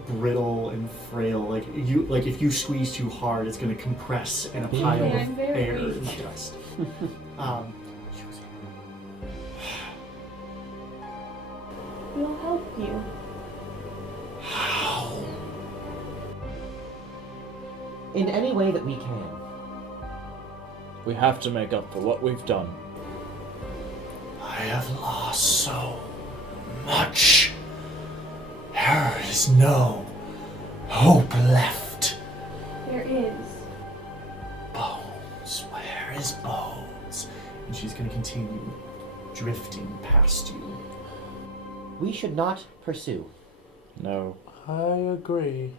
brittle and frail. Like if you squeeze too hard, it's gonna compress in a pile Yeah, of I'm very air and weak. dust. She was We'll help you. how? In any way that we can. We have to make up for what we've done. I have lost so much. There is no hope left. There is. Bones, where is Bones? And she's gonna continue drifting past you. We should not pursue. No. I agree.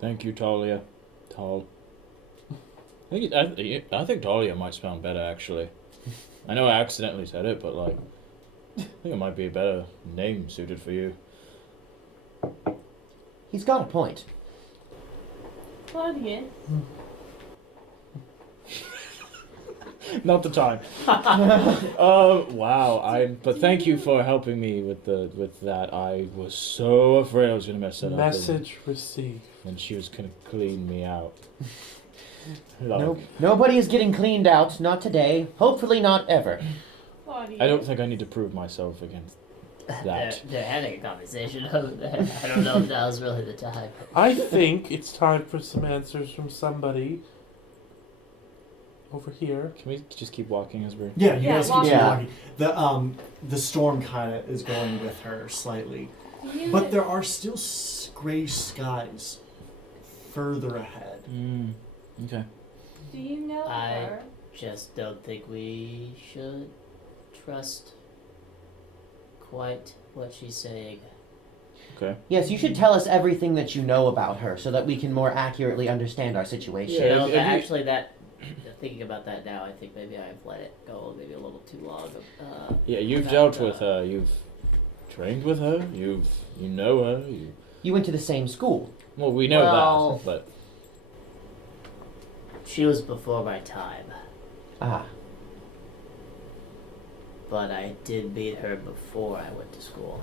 Thank you, Talia. Tal. I think Talia might sound better, actually. I know I accidentally said it, but like, I think it might be a better name suited for you. He's got a point. Claudius. Not the time. Wow. But thank you for helping me with that. I was so afraid I was gonna mess it up. Message received. And she was gonna clean me out. Nope. Nobody is getting cleaned out. Not today. Hopefully not ever. Claudius. I don't think I need to prove myself against that. They're having a conversation over there. I don't know if that was really the time. I think it's time for some answers from somebody over here. Can we just keep walking as we're... Yeah, you Yeah, guys keep walking. walking. The storm kind of is going with her slightly, but there are still gray skies further ahead. Okay. Do you know I- her? Just don't think we should trust quite what she's saying. Okay. Yes, you should tell us everything that you know about her so that we can more accurately understand our situation. You know, if you- actually, thinking about that now, I think maybe I've let it go maybe a little too long. Yeah, you've About, dealt with her. You've trained with her. You know her. You went to the same school. Well, we know Well- that, but She was before my time, Ah. but I did meet her before I went to school.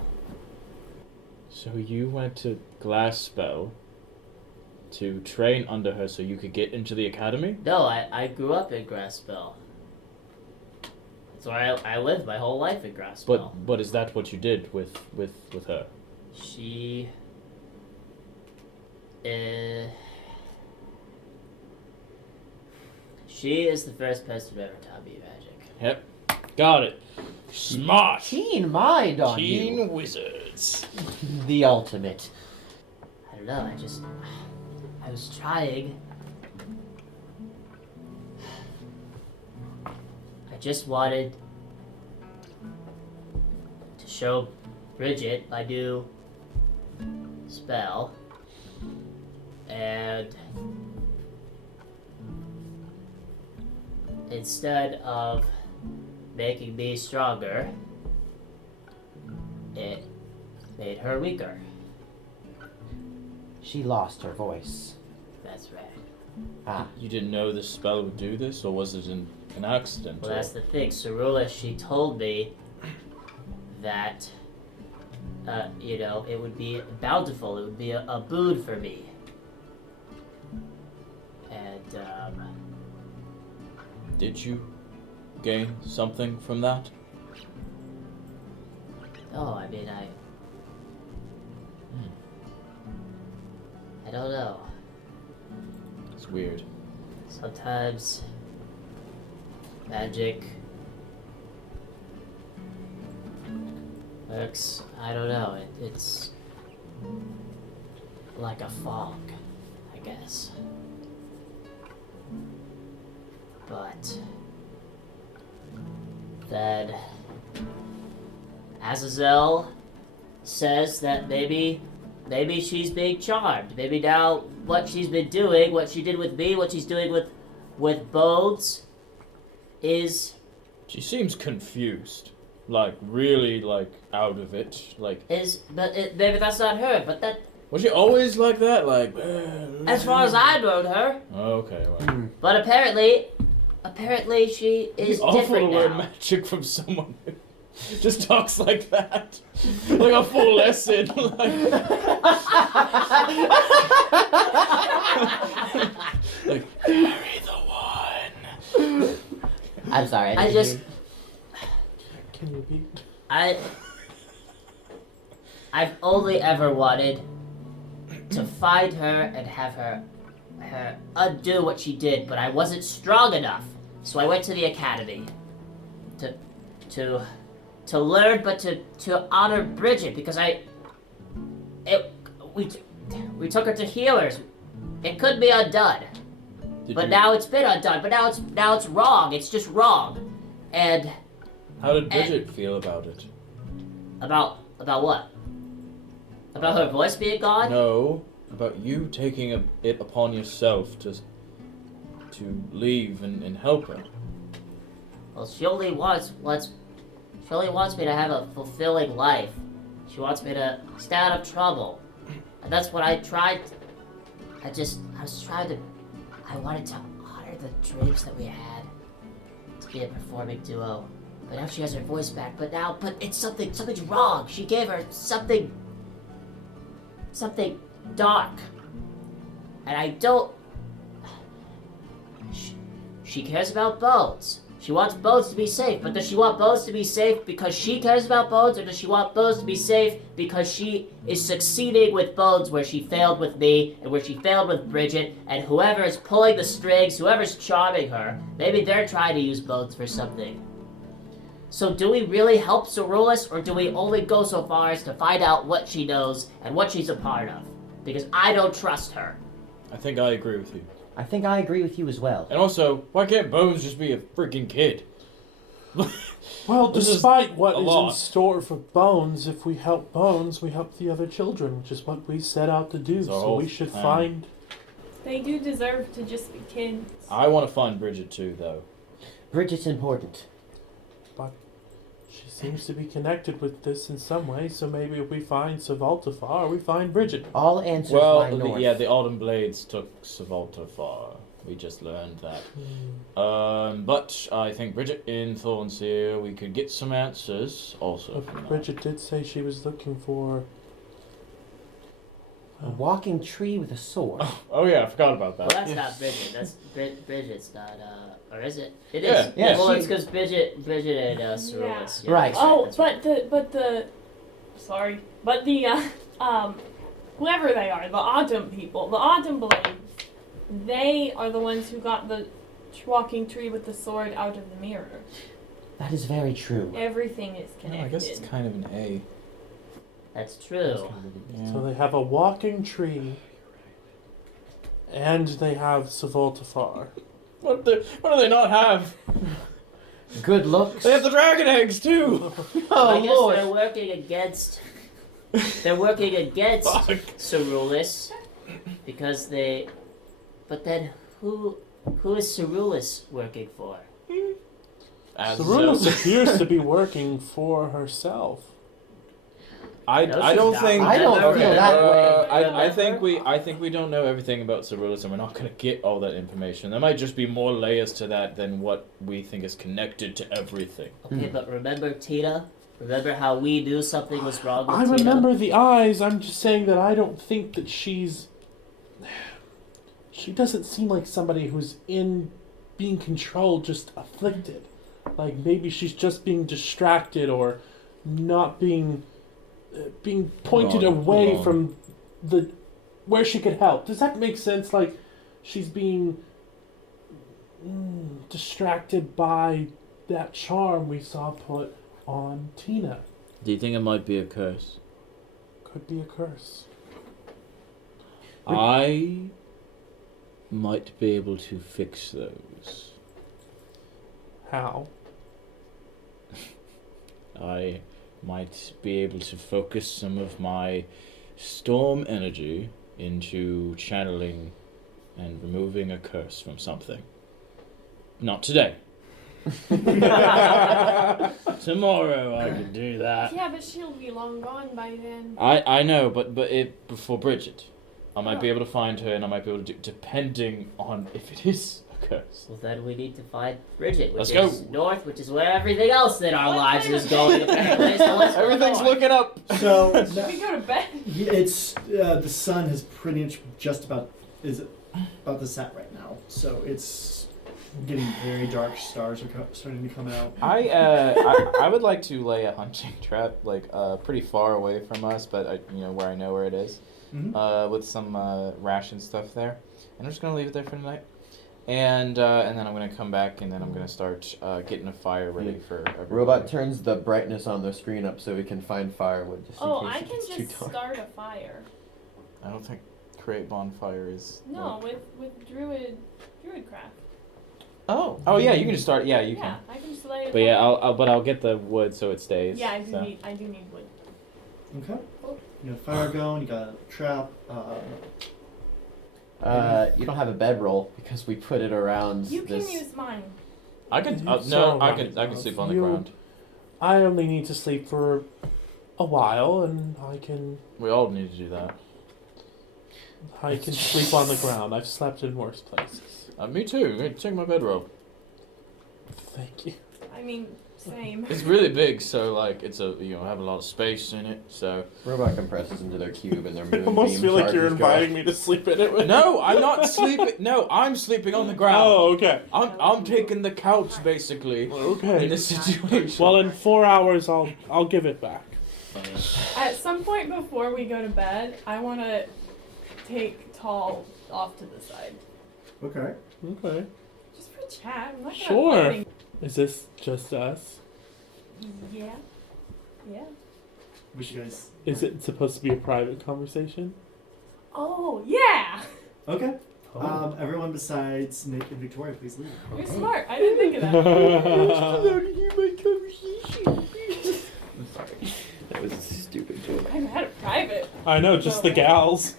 so you went to Glassspell to train under her so you could get into the academy? No, I grew up in Grasspell. That's where I lived my whole life in Grasswell. But is that what you did with her? She is the first person who ever taught me magic. Yep. Got it. Smart. Keen mind on Keen you. wizards. The ultimate. I don't know, I was trying. I just wanted to show Bridget my new spell, and instead of making me stronger, it made her weaker. She lost her voice. That's right. Ah. You didn't know this spell would do this, or was it an accident? Well, that's the thing. Cerula, she told me that, it would be bountiful. It would be a boon for me. And, Did you gain something from that? oh, I mean, I don't know. It's weird. Sometimes magic works. I don't know. It's like a fog, I guess. But then Azazel says that maybe she's being charmed. Maybe now what she's been doing, what she did with me, what she's doing with Bones is... She seems confused. Like, really, like, out of it. Like... Maybe that's not her, but that... Was she always like that? Like... As far as I known her. Okay, well... But apparently she is It's awful different to learn now. magic from someone who just talks like that. Like a full lesson. Like, carry the one. I'm sorry. I just... Can you repeat? I've only ever wanted to find her and have her undo what she did, but I wasn't strong enough. So I went to the academy to learn, but to honor Bridget, because we took her to healers. It could be undone. Now it's been undone. But now it's wrong. It's just wrong. And how did Bridget feel about it? About what? About her voice being gone? No, about you taking it upon yourself to leave and help her. Well, she only wants me to have a fulfilling life. She wants me to stay out of trouble. And that's what I tried. I wanted to honor the dreams that we had to be a performing duo. But now she has her voice back. But it's something's wrong. She gave her something dark. And I don't... She cares about Bones. She wants Bones to be safe, but does she want Bones to be safe because she cares about Bones, or does she want Bones to be safe because she is succeeding with Bones where she failed with me, and where she failed with Bridget, and whoever is pulling the strings, whoever's charming her, maybe they're trying to use Bones for something. So do we really help Cerulus, or do we only go so far as to find out what she knows and what she's a part of? Because I don't trust her. I think I agree with you. I think I agree with you as well. And also, why can't Bones just be a freaking kid? Well, This is despite what a is lot. in store for Bones, if we help Bones, we help the other children, which is what we set out to do. It's our So whole we should plan. find... They do deserve to just be kids. I want to find Bridget too, though. Bridget's important. But she seems to be connected with this in some way, so maybe if we find Savaltafar, we find Bridget. All answers lie north. The Autumn Blades took Savalta far. We just learned that. But I think Bridget in Thornseer, we could get some answers also from that. Bridget did say she was looking for... A walking tree with a sword. Oh yeah, I forgot about Well, that. that's not Bridget. That's Bridget's not. Or is it? It Yeah, is. yeah, Well, she- it's because Bridget and Cerulus. Yeah, Right. that's Oh, that's right. but the whoever they are, the Autumn people, the Autumn Blades, they are the ones who got the walking tree with the sword out of the mirror. That is very true. Everything is No, connected. I guess it's kind of an A. That's true. Yeah. So they have a walking tree, and they have Savoltafar. What do they not have? Good looks. They have the dragon eggs too. Oh I guess Lord. they're working against. They're working against Fuck. Cerulus because they. But then who is Cerulus working for? Cerulus appears to be working for herself. I don't think I don't feel that way. I think we don't know everything about Cerulus, and we're not going to get all that information. There might just be more layers to that than what we think is connected to everything. Okay, but remember Tina? Remember how we knew something was wrong with I Tina? remember the eyes. I'm just saying that I don't think that she's. She doesn't seem like somebody who's being controlled, just afflicted. Like maybe she's just being distracted or not being pointed away from where she could help. Does that make sense? Like she's being distracted by that charm we saw put on Tina. Do you think it might be a curse? Could be a curse. I might be able to fix those. How? I might be able to focus some of my storm energy into channeling and removing a curse from something. Not today. Tomorrow I can do that. Yeah, but she'll be long gone by then. I know, but before Bridget, I might be able to find her, and I might be able to do, depending on if it is a curse. Well, then we need to find Bridget, which Let's is go. north, which is where everything else in our lives is going, apparently. So let's go Everything's north. looking up. So Should we go to bed? it's the sun has pretty much just about to set right now. So it's getting very dark. Stars are starting to come out. I would like to lay a hunting trap like pretty far away from us, but where I know where it is, with some ration stuff there, and I'm just gonna leave it there for tonight. And then I'm gonna come back, and then I'm gonna start getting a fire ready for everybody. Robot turns the brightness on the screen up so we can find firewood. Just in Oh, case I it can gets too just dark. start a fire. I don't think create bonfire is. No, with druid craft. Oh. Oh yeah, you can just start. Yeah, you Yeah, I can just lay it. But yeah, I'll get the wood so it stays. Yeah, I do so. need wood. Okay. You got a fire going. You got a trap. You don't have a bedroll because we put it around You can this. use mine. I can It's no, I alright, can sleep on the you- ground. I only need to sleep for a while, and I can We all need to do that. sleep on the ground. I've slept in worse places. Me too. Hey, check my bedroll. Thank you. I mean, same. It's really big, so like it's a have a lot of space in it. So Robot compresses into their cube and their I moon almost beam feel like you're charges go inviting off. me to sleep in it with no, I'm not sleeping. No, I'm sleeping on the ground. Oh, okay. I'm taking the couch basically in Okay. this situation. Well, in 4 hours, I'll give it back. At some point before we go to bed, I want to take Tall off to the side. Okay. Okay. Just for chat. I'm not gonna Sure. fight any- Is this just us? Yeah. Yeah. Wish you guys. Is it supposed to be a private conversation? Oh, yeah! Okay. Everyone besides Nick and Victoria, please leave. You're smart. I didn't think of that. I'm sorry. That was a stupid joke. I'm at a private. I know, just the gals.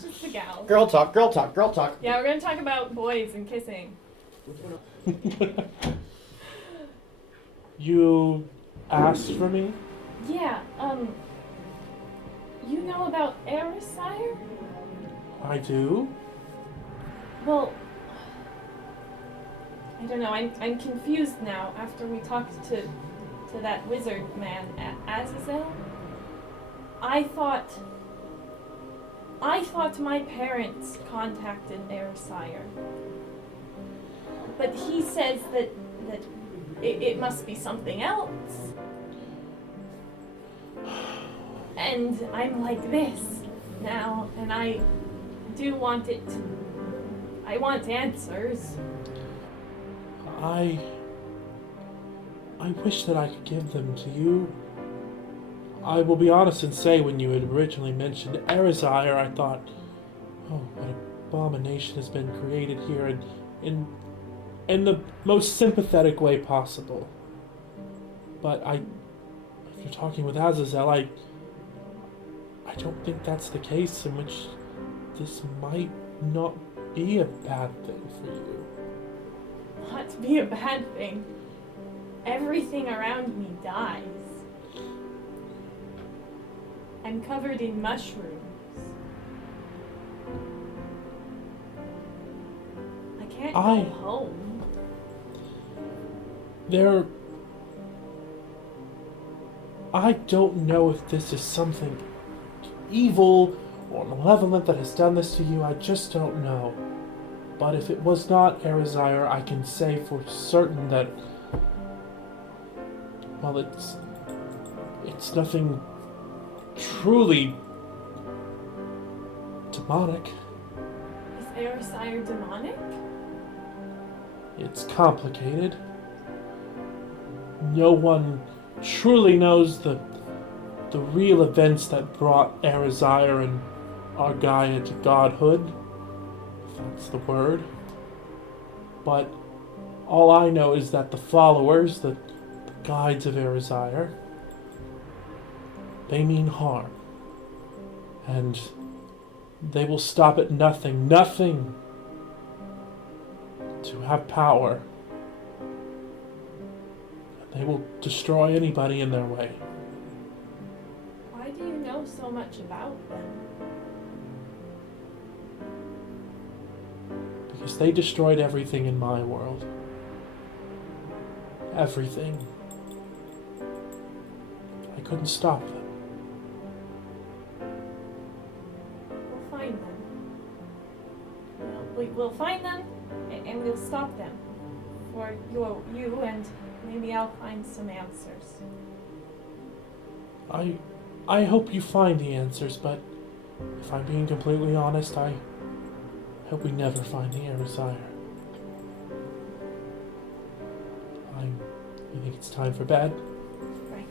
Just the gals. Girl talk, girl talk, girl talk. Yeah, we're gonna talk about boys and kissing. You asked for me? Yeah, you know about Eris, sire? I do. Well, I don't know. I'm confused now after we talked to that wizard man, Azazel. I thought I thought my parents contacted Erisire. But he says that it must be something else. And I'm like this now, and I do want it to... I want answers. I wish that I could give them to you. I will be honest and say, when you had originally mentioned Erisire, I thought, oh, what abomination has been created here, in the most sympathetic way possible. But if you're talking with Azazel, I don't think that's the case, in which this might not be a bad thing for you. Not be a bad thing. Everything around me dies. I'm covered in mushrooms. I can't go home. I don't know if this is something evil or malevolent that has done this to you. I just don't know. But if it was not Erisire, I can say for certain that, well, it's nothing truly demonic. Is Erisire demonic? It's complicated. No one truly knows the real events that brought Erisire and Argaia to godhood, if that's the word. But all I know is that the followers, the guides of Erisire, they mean harm. And they will stop at nothing to have power. They will destroy anybody in their way. Why do you know so much about them? Because they destroyed everything in my world. Everything. I couldn't stop them. We'll find them. We'll find them, and we'll stop them. For you, and maybe I'll find some answers. I hope you find the answers, but if I'm being completely honest, I hope we never find the Erisire. You think it's time for bed? Right.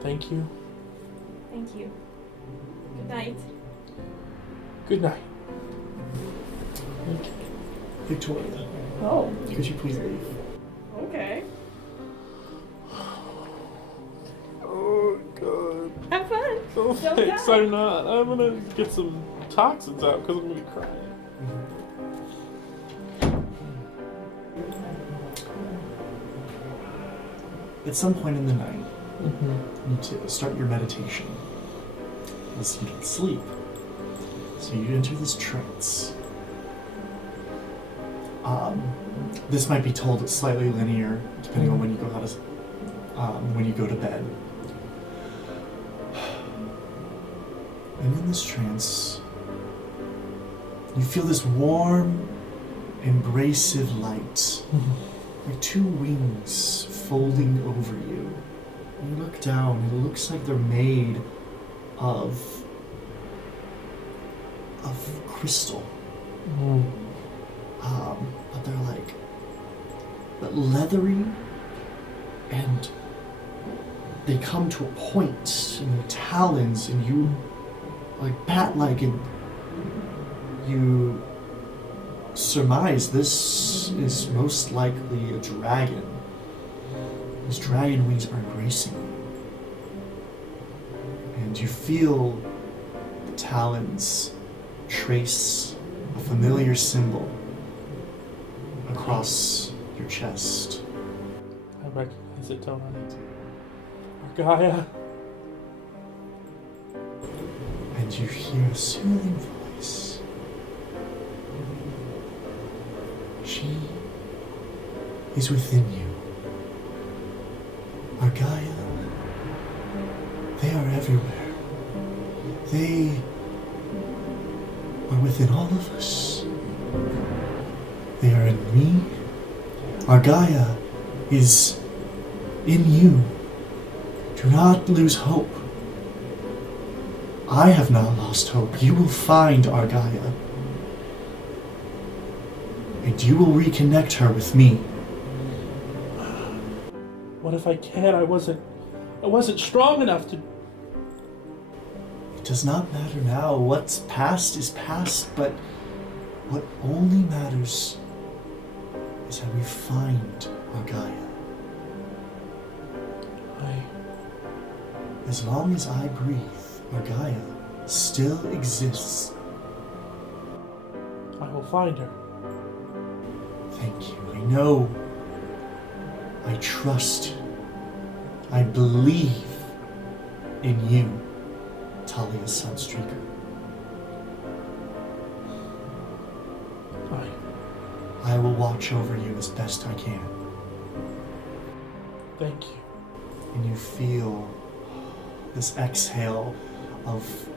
Thank you. Thank you. Good night. Good night. Victoria, Oh, could you please leave? okay. Oh, God. Have fun. Oh, Don't thanks, die. I'm not. I'm gonna get some toxins out because I'm gonna be crying. At some point in the night, Mm-hmm. you need to start your meditation. As you don't sleep. So you enter this trance. This might be told slightly linear, depending on when you go to bed. And in this trance, you feel this warm, embracive light, like two wings folding over you. And you look down, and it looks like they're made of crystal. But they're like leathery, and they come to a point in your talons, and you like bat-like, and you surmise this is most likely a dragon. These dragon wings are embracing you, and you feel the talons trace a familiar symbol across your chest. I recognize it, don't I? Argaia. And you hear a soothing voice. She is within you. Argaia, they are everywhere. They are within all of us. They are in me. Argaia is in you. Do not lose hope. I have not lost hope. You will find Argaia. And you will reconnect her with me. What if I can't? I wasn't strong enough to. It does not matter now. What's past is past, but what only matters is how we find Argaia. As long as I breathe, Argaia still exists. I will find her. Thank you. I know. I trust. I believe in you, Talia Sunstreaker. I will watch over you as best I can. Thank you. And you feel this exhale of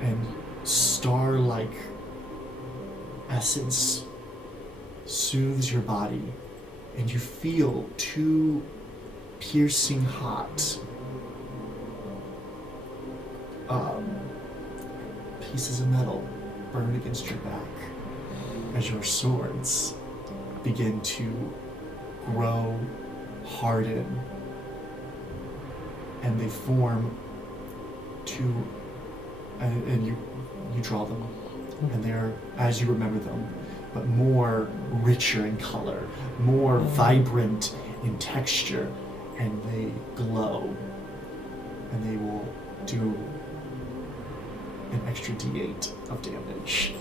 and star-like essence soothes your body, and you feel two piercing hot pieces of metal burn against your back as your swords begin to grow, harden, and they form two, and you draw them, and they're, as you remember them, but more richer in color, more vibrant in texture, and they glow, and they will do an extra d8 of damage.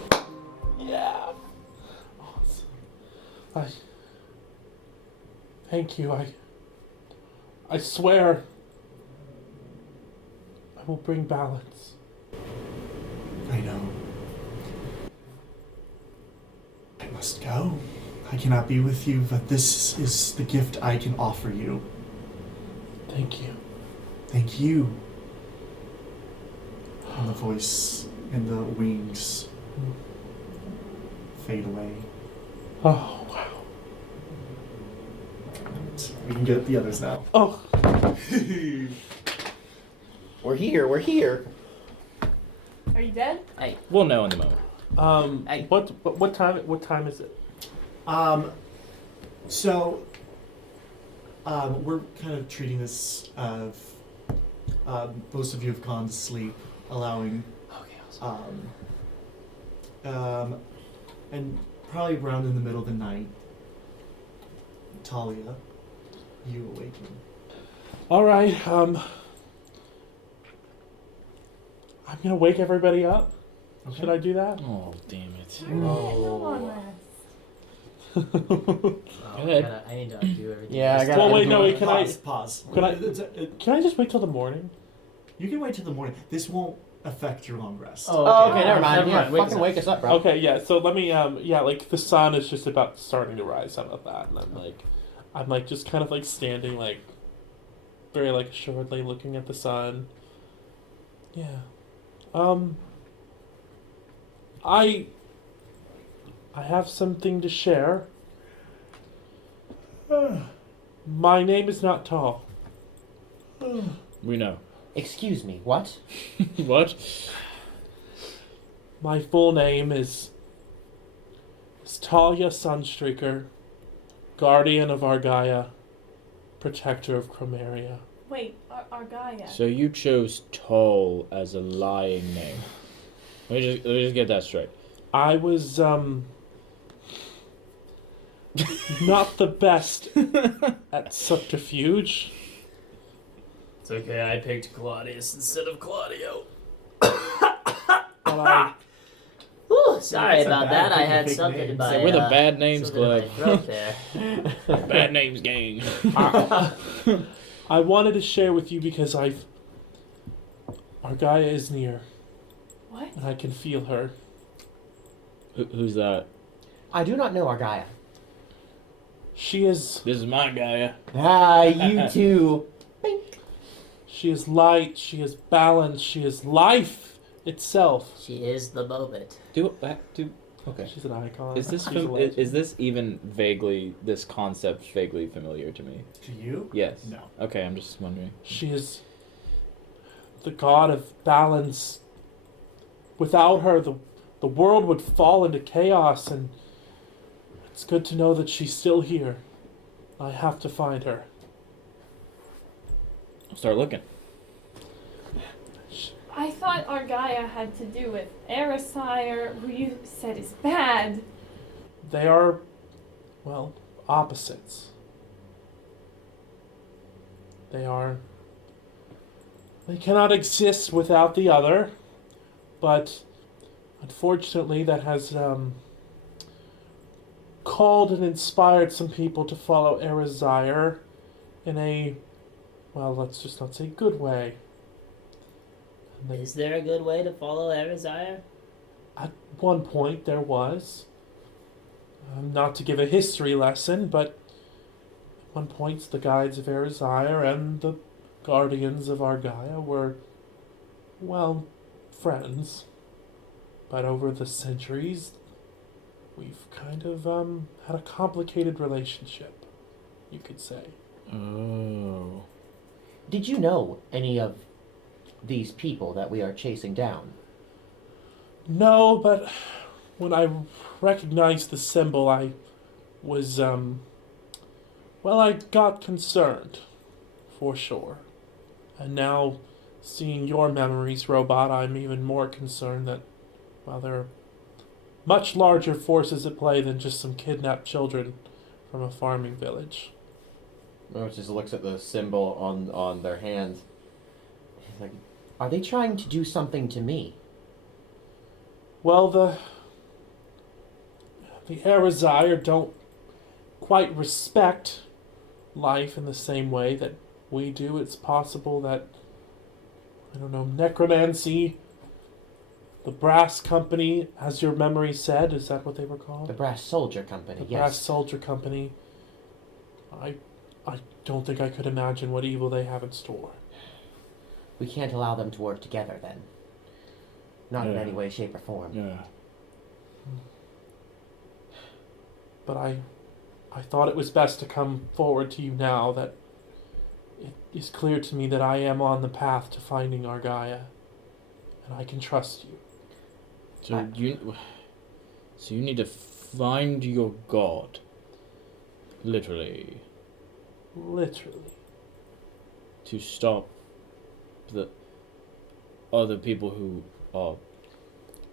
Yeah. Awesome. Thank you. I swear I will bring balance. I know. I must go. I cannot be with you, but this is the gift I can offer you. Thank you. Thank you. And the voice and the wings fade away. Oh, wow. We can get the others now. Oh. We're here. Are you dead? We'll know in the moment. What time is it? So, we're kind of treating this of, most of you have gone to sleep, allowing, and probably around in the middle of the night, Talia, you awaken. All right. I'm gonna wake everybody up. Okay. Should I do that? Oh, damn it. Oh, Go ahead. I need to undo everything. Yeah, I gotta- Well, wait, no, wait, can Pause. Can I just wait till the morning? You can wait till the morning. This won't affect your long rest. Oh, okay, never mind. Yeah, Wake fucking us wake us up, bro. Okay, yeah. So let me, like the sun is just about starting to rise out of that, and I'm like just kind of like standing like, very like assuredly looking at the sun. Yeah. I have something to share. My name is not tall. We know. Excuse me, what? What? My full name is Talia Sunstreaker, Guardian of Argaia, Protector of Chromaria. Wait, Argaia. So you chose tall as a lying name. Let me just get that straight. I was not the best at subterfuge. It's okay, I picked Claudius instead of Claudio. But Whew, sorry That's a about bad that. I pick of had fake something in names. my We're the Bad Names something in my Club. throat there. Bad Names Gang. I wanted to share with you because Argaia is near, What? and I can feel her. Who's that? I do not know Argaia. She is This is my guy. Ah, you too. She is light, she is balance, she is life itself. She is the moment. Okay. She's an icon. Is this She's a legend. is this even this concept vaguely familiar to me? To you? Yes. No. Okay, I'm just wondering. She is the god of balance. Without her, the world would fall into chaos, and it's good to know that she's still here. I have to find her. I'll start looking. I thought Argaia had to do with Erisire, who you said is bad. They are, well, opposites. They cannot exist without the other, but unfortunately that has called and inspired some people to follow Erisire in a, well, let's just not say good way. And they, Is there a good way to follow Erisire? at one point there was, not to give a history lesson, but at one point the guides of Erisire and the guardians of Argaia were, well, friends. But over the centuries, we've kind of had a complicated relationship, you could say. Oh. Did you know any of these people that we are chasing down? No, but when I recognized the symbol, I was, well, I got concerned, for sure. And now, seeing your memories, Robot, I'm even more concerned that, well, there are much larger forces at play than just some kidnapped children from a farming village. Mero just looks at the symbol on their hand. He's like, are they trying to do something to me? Well, the Erisire don't quite respect life in the same way that we do. It's possible that, I don't know, necromancy, the Brass Company, as your memory said, is that what they were called? The Brass Soldier Company, The yes. Brass Soldier Company. I don't think I could imagine what evil they have in store. We can't allow them to work together then. Not in Yeah. any way, shape, or form. Yeah. But I thought it was best to come forward to you now that it is clear to me that I am on the path to finding Argaia, and I can trust you. So you need to find your god. Literally. Literally. To stop the other people who are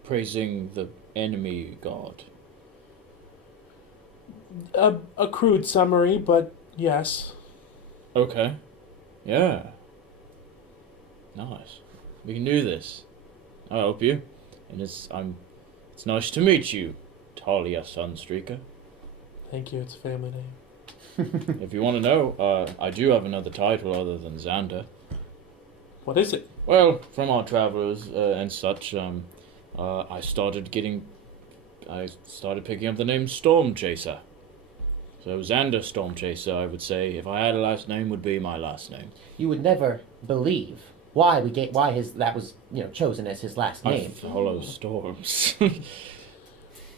praising the enemy god. A crude summary, but yes. Okay. Yeah. Nice. We can do this. I help you. And it's nice to meet you, Talia Sunstreaker. Thank you, it's a family name. If you want to know, I do have another title other than Xander. What is it? Well, from our travelers and such, I started picking up the name Storm Chaser. So Xander Storm Chaser, I would say, if I had a last name, would be my last name. You would never believe why that was chosen as his last name. I follow storms.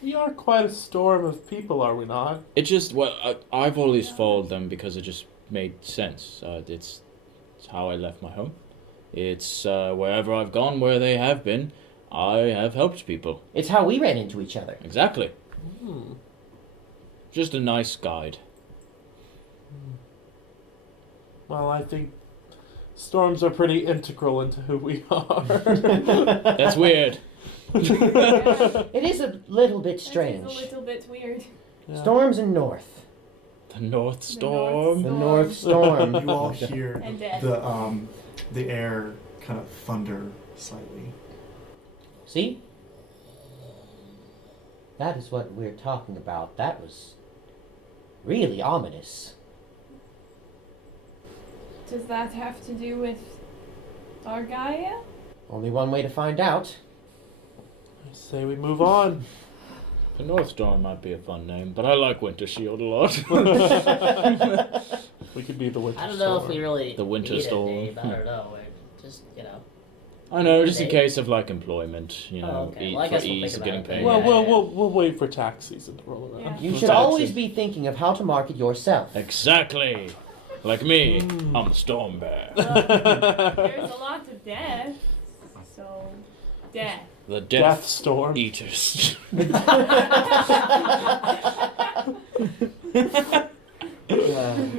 We are quite a storm of people, are we not? It just, well, I've always followed them because it just made sense. It's how I left my home. It's wherever I've gone, where they have been, I have helped people. It's how we ran into each other. Exactly. Hmm. Just a nice guide. Well, I think storms are pretty integral into who we are. That's weird. It is a little bit strange. That is a little bit weird. Yeah. Storms and north. The North Storm. The North Storm. You all hear And death. the air kind of thunder slightly. See? That is what we're talking about. That was really ominous. Does that have to do with Argaia? Only one way to find out. I say we move on. The North Storm might be a fun name, but I like Winter Shield a lot. We could be the winter I don't know storm. if we really The winter need storm. a name. I don't know. We're just, I know, just in Pay? case of like employment, you know, Oh, okay. Well, I for guess we'll ease think of getting about it paid. then. Well, we'll wait for tax season to roll around. Yeah. You For should taxes. always be thinking of how to market yourself. Exactly. Like me, I'm the storm bear. There's a lot of death, so death. The Death Death Storm. Eaters.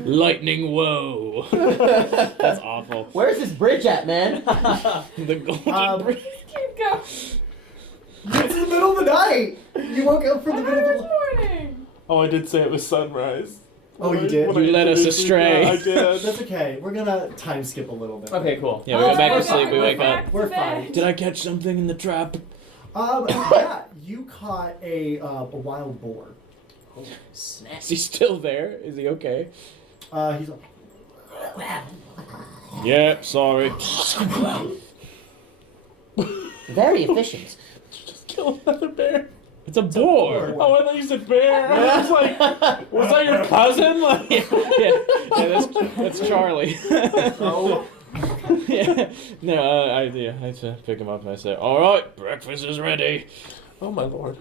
Lightning woe. That's awful. Where's this bridge at, man? The golden bridge. Keep going. It's in the middle of the night. You woke up from the middle of the Morning. Oh, I did say it was sunrise. Oh, you did? When I You led us introduced astray. I did. That's okay. We're gonna time skip a little bit. Okay, cool. Yeah, we go back we're to sleep, fine, we we're wake up. back We're to bed. fine. Did I catch something in the trap? Yeah, you caught a wild boar. Snap. Is he still there? Is he okay? He's like, Yeah, sorry. Very efficient. Just kill another bear. It's a boar. Oh, I thought you said bear. I was like, was that your cousin? Like, Yeah, that's Charlie. oh. Yeah. No, I had to pick him up and I said, "All right, breakfast is ready." oh my lord.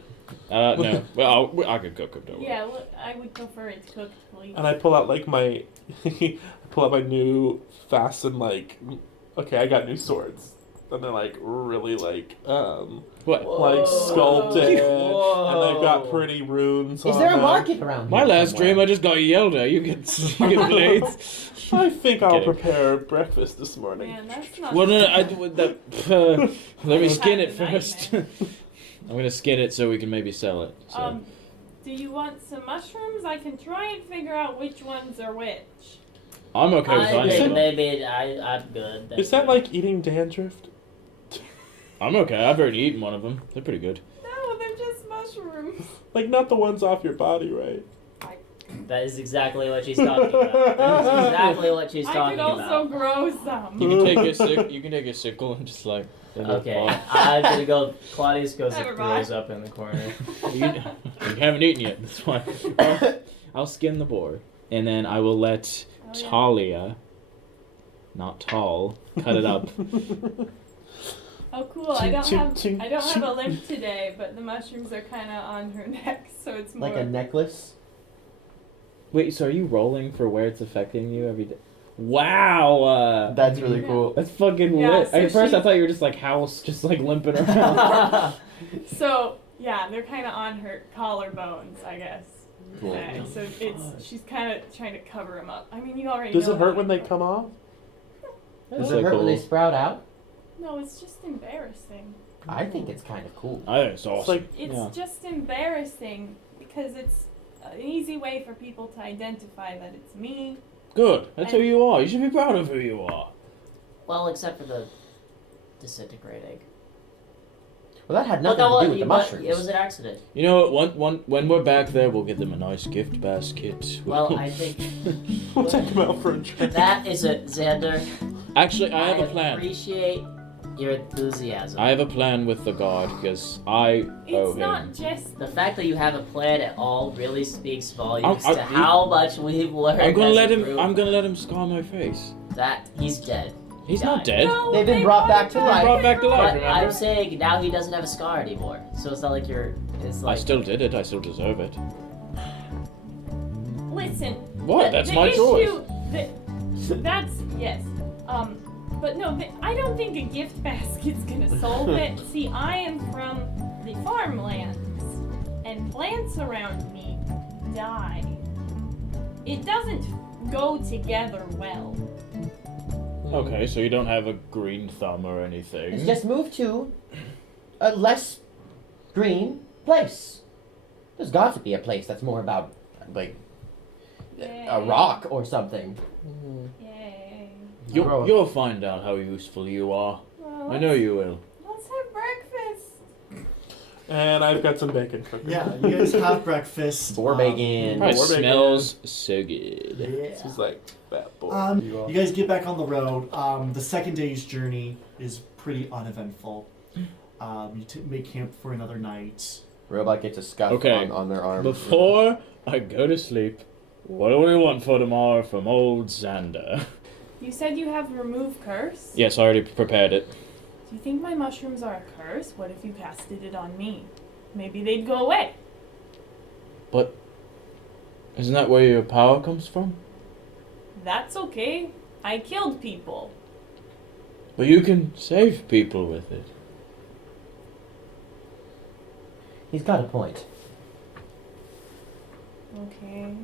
No. Well, I could cook him. Don't worry. Yeah, I would prefer it cooked, please. And I pull out like my, I pull out my new fastened okay, I got new swords. And they're like really like What? like sculpted, Whoa. and they've got pretty runes. Is on there a them. market around My here last somewhere? dream, I just got yelled at. You get blades. I think I'll Kidding. prepare breakfast this morning. Man, that's not. Well, no, let me I've skin had it a first. I'm gonna skin it so we can maybe sell it. So. Do you want some mushrooms? I can try and figure out which ones are which. I'm okay with I finding think them. maybe I'm good. Is that like eating dandruff? I'm okay. I've already eaten one of them. They're pretty good. No, they're just mushrooms. Like not the ones off your body, right? That is exactly what she's talking about. That is exactly what she's I talking could also about. grow some. You can take a sickle and just like. Okay, I'm gonna go. Claudius goes Never and mind. throws up in the corner. You haven't eaten yet. That's why. I'll skin the boar, and then I will let Oh, yeah. Talia, not tall, cut it up. Oh, cool! I don't Ching, have a limp today, but the mushrooms are kind of on her neck, so it's more. Like a necklace? Wait, so are you rolling for where it's affecting you every day? Wow. That's really Yeah. cool. That's fucking Yeah, lit. so At first, I she- thought you were just like house, just like limping around. So yeah, they're kind of on her collarbones, I guess. Cool. So she's kind of trying to cover them up. I mean, you already. Does know it hurt how when to they cover- come off? That's Does so it hurt when they cool. sprout out? No, it's just embarrassing. I think it's kind of cool. I think it's It's awesome. like It's Yeah. just embarrassing because it's an easy way for people to identify that it's me. Good. That's who you are. You should be proud of who you are. Well, except for the disintegrating. Well, that had But nothing no, to do with the but mushrooms. it was an accident. You know what? When we're back there, we'll give them a nice gift basket. Well, I think we'll take them out for a drink. that is a Xander. Actually, I have a plan. Appreciate your enthusiasm. I have a plan with the guard because I owe It's not him. just. The fact that you have a plan at all really speaks volumes I'm- to how much we've learned. I'm gonna as let a him. group. I'm gonna let him scar my face. That he's dead. He's Died. not dead. No, They've been they brought back to him life. Brought back to life. But remember? I'm saying now he doesn't have a scar anymore. So it's not like you're. It's I like. still did it. I still deserve it. Listen. What? That's the my choice. issue, that's yes. But no, I don't think a gift basket's gonna solve it. See, I am from the farmlands, and plants around me die. It doesn't go together well. Okay, so you don't have a green thumb or anything. It's just move to a less green place. There's got to be a place that's more about, like, a rock or something. Yay. You'll find out how useful you are. Well, I know you will. Let's have breakfast. And I've got some bacon for you. Yeah, you guys have breakfast. Boar bacon. Probably More bacon. smells so good. This Yeah. is like that boy. You guys get back on the road. The second day's journey is pretty uneventful. You make camp for another night. Robot gets a scuff Okay. on their arm. Before I go to sleep, what do we want for tomorrow from old Xander? You said you have remove curse? Yes, I already prepared it. Do you think my mushrooms are a curse? What if you casted it on me? Maybe they'd go away. But isn't that where your power comes from? That's okay. I killed people. But you can save people with it. He's got a point. Okay.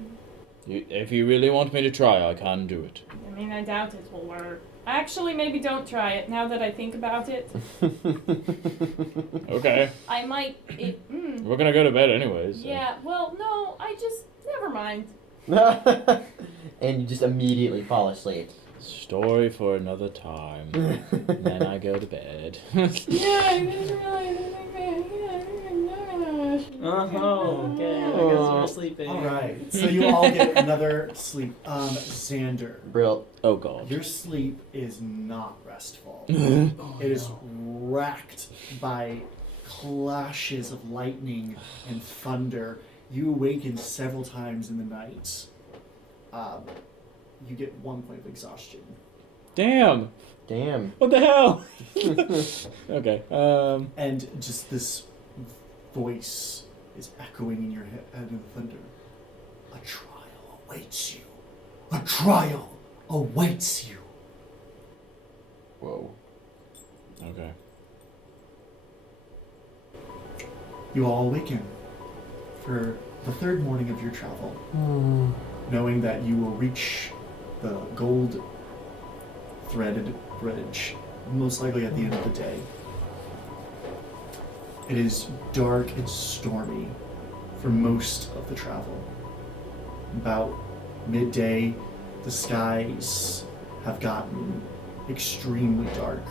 If you really want me to try, I can do it. I mean, I doubt it will work. Actually, maybe don't try it now that I think about it. Okay. I might. We're gonna go to bed anyways. So. Yeah, well, no, never mind. And you just immediately fall asleep. Story for another time. Then I go to bed. Yeah, I didn't realize. Oh, okay. I guess we're sleeping. Alright, so you all get another sleep. Xander, Brill. Oh god. your sleep is not restful. It is racked by clashes of lightning and thunder. You awaken several times in the night. You get 1 point of exhaustion. Damn. Damn. What the hell? Okay. And just this voice is echoing in your head in the thunder. A trial awaits you. A trial awaits you. Whoa. Okay. You all awaken for the third morning of your travel, knowing that you will reach the gold threaded bridge, most likely at the end of the day. It is dark and stormy for most of the travel. About midday, the skies have gotten extremely dark.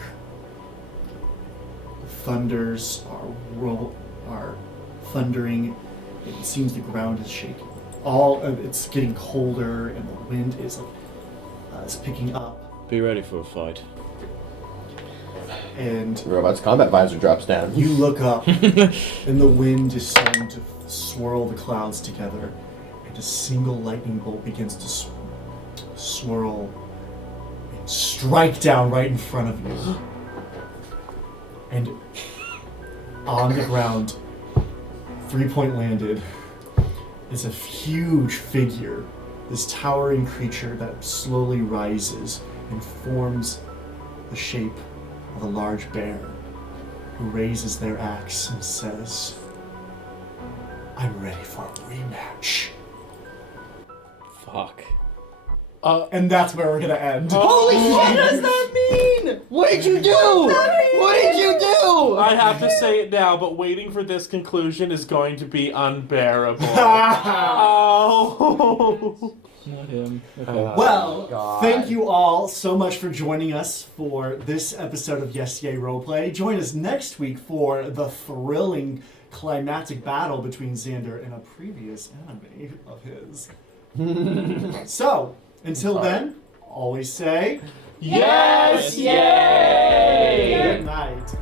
The thunders are thundering. It seems the ground is shaking. It's getting colder, and the wind is picking up. Be ready for a fight. And The robot's combat visor drops down. you look up, and the wind is starting to swirl the clouds together, and a single lightning bolt begins to swirl and strike down right in front of you. And on the ground, 3-point landed, is a huge figure, this towering creature that slowly rises and forms the shape of a large bear, who raises their axe and says, "I'm ready for a rematch." Fuck. And that's where we're gonna end. Holy shit, what does that mean? What did you do? What did you do? I have to say it now, but waiting for this conclusion is going to be unbearable. Oh. Not him. Okay. Well, God. thank you all so much for joining us for this episode of Yes Yay Roleplay. Join us next week for the thrilling climactic battle between Xander and a previous enemy of his. So, until then, always say, Yes, yay! good night.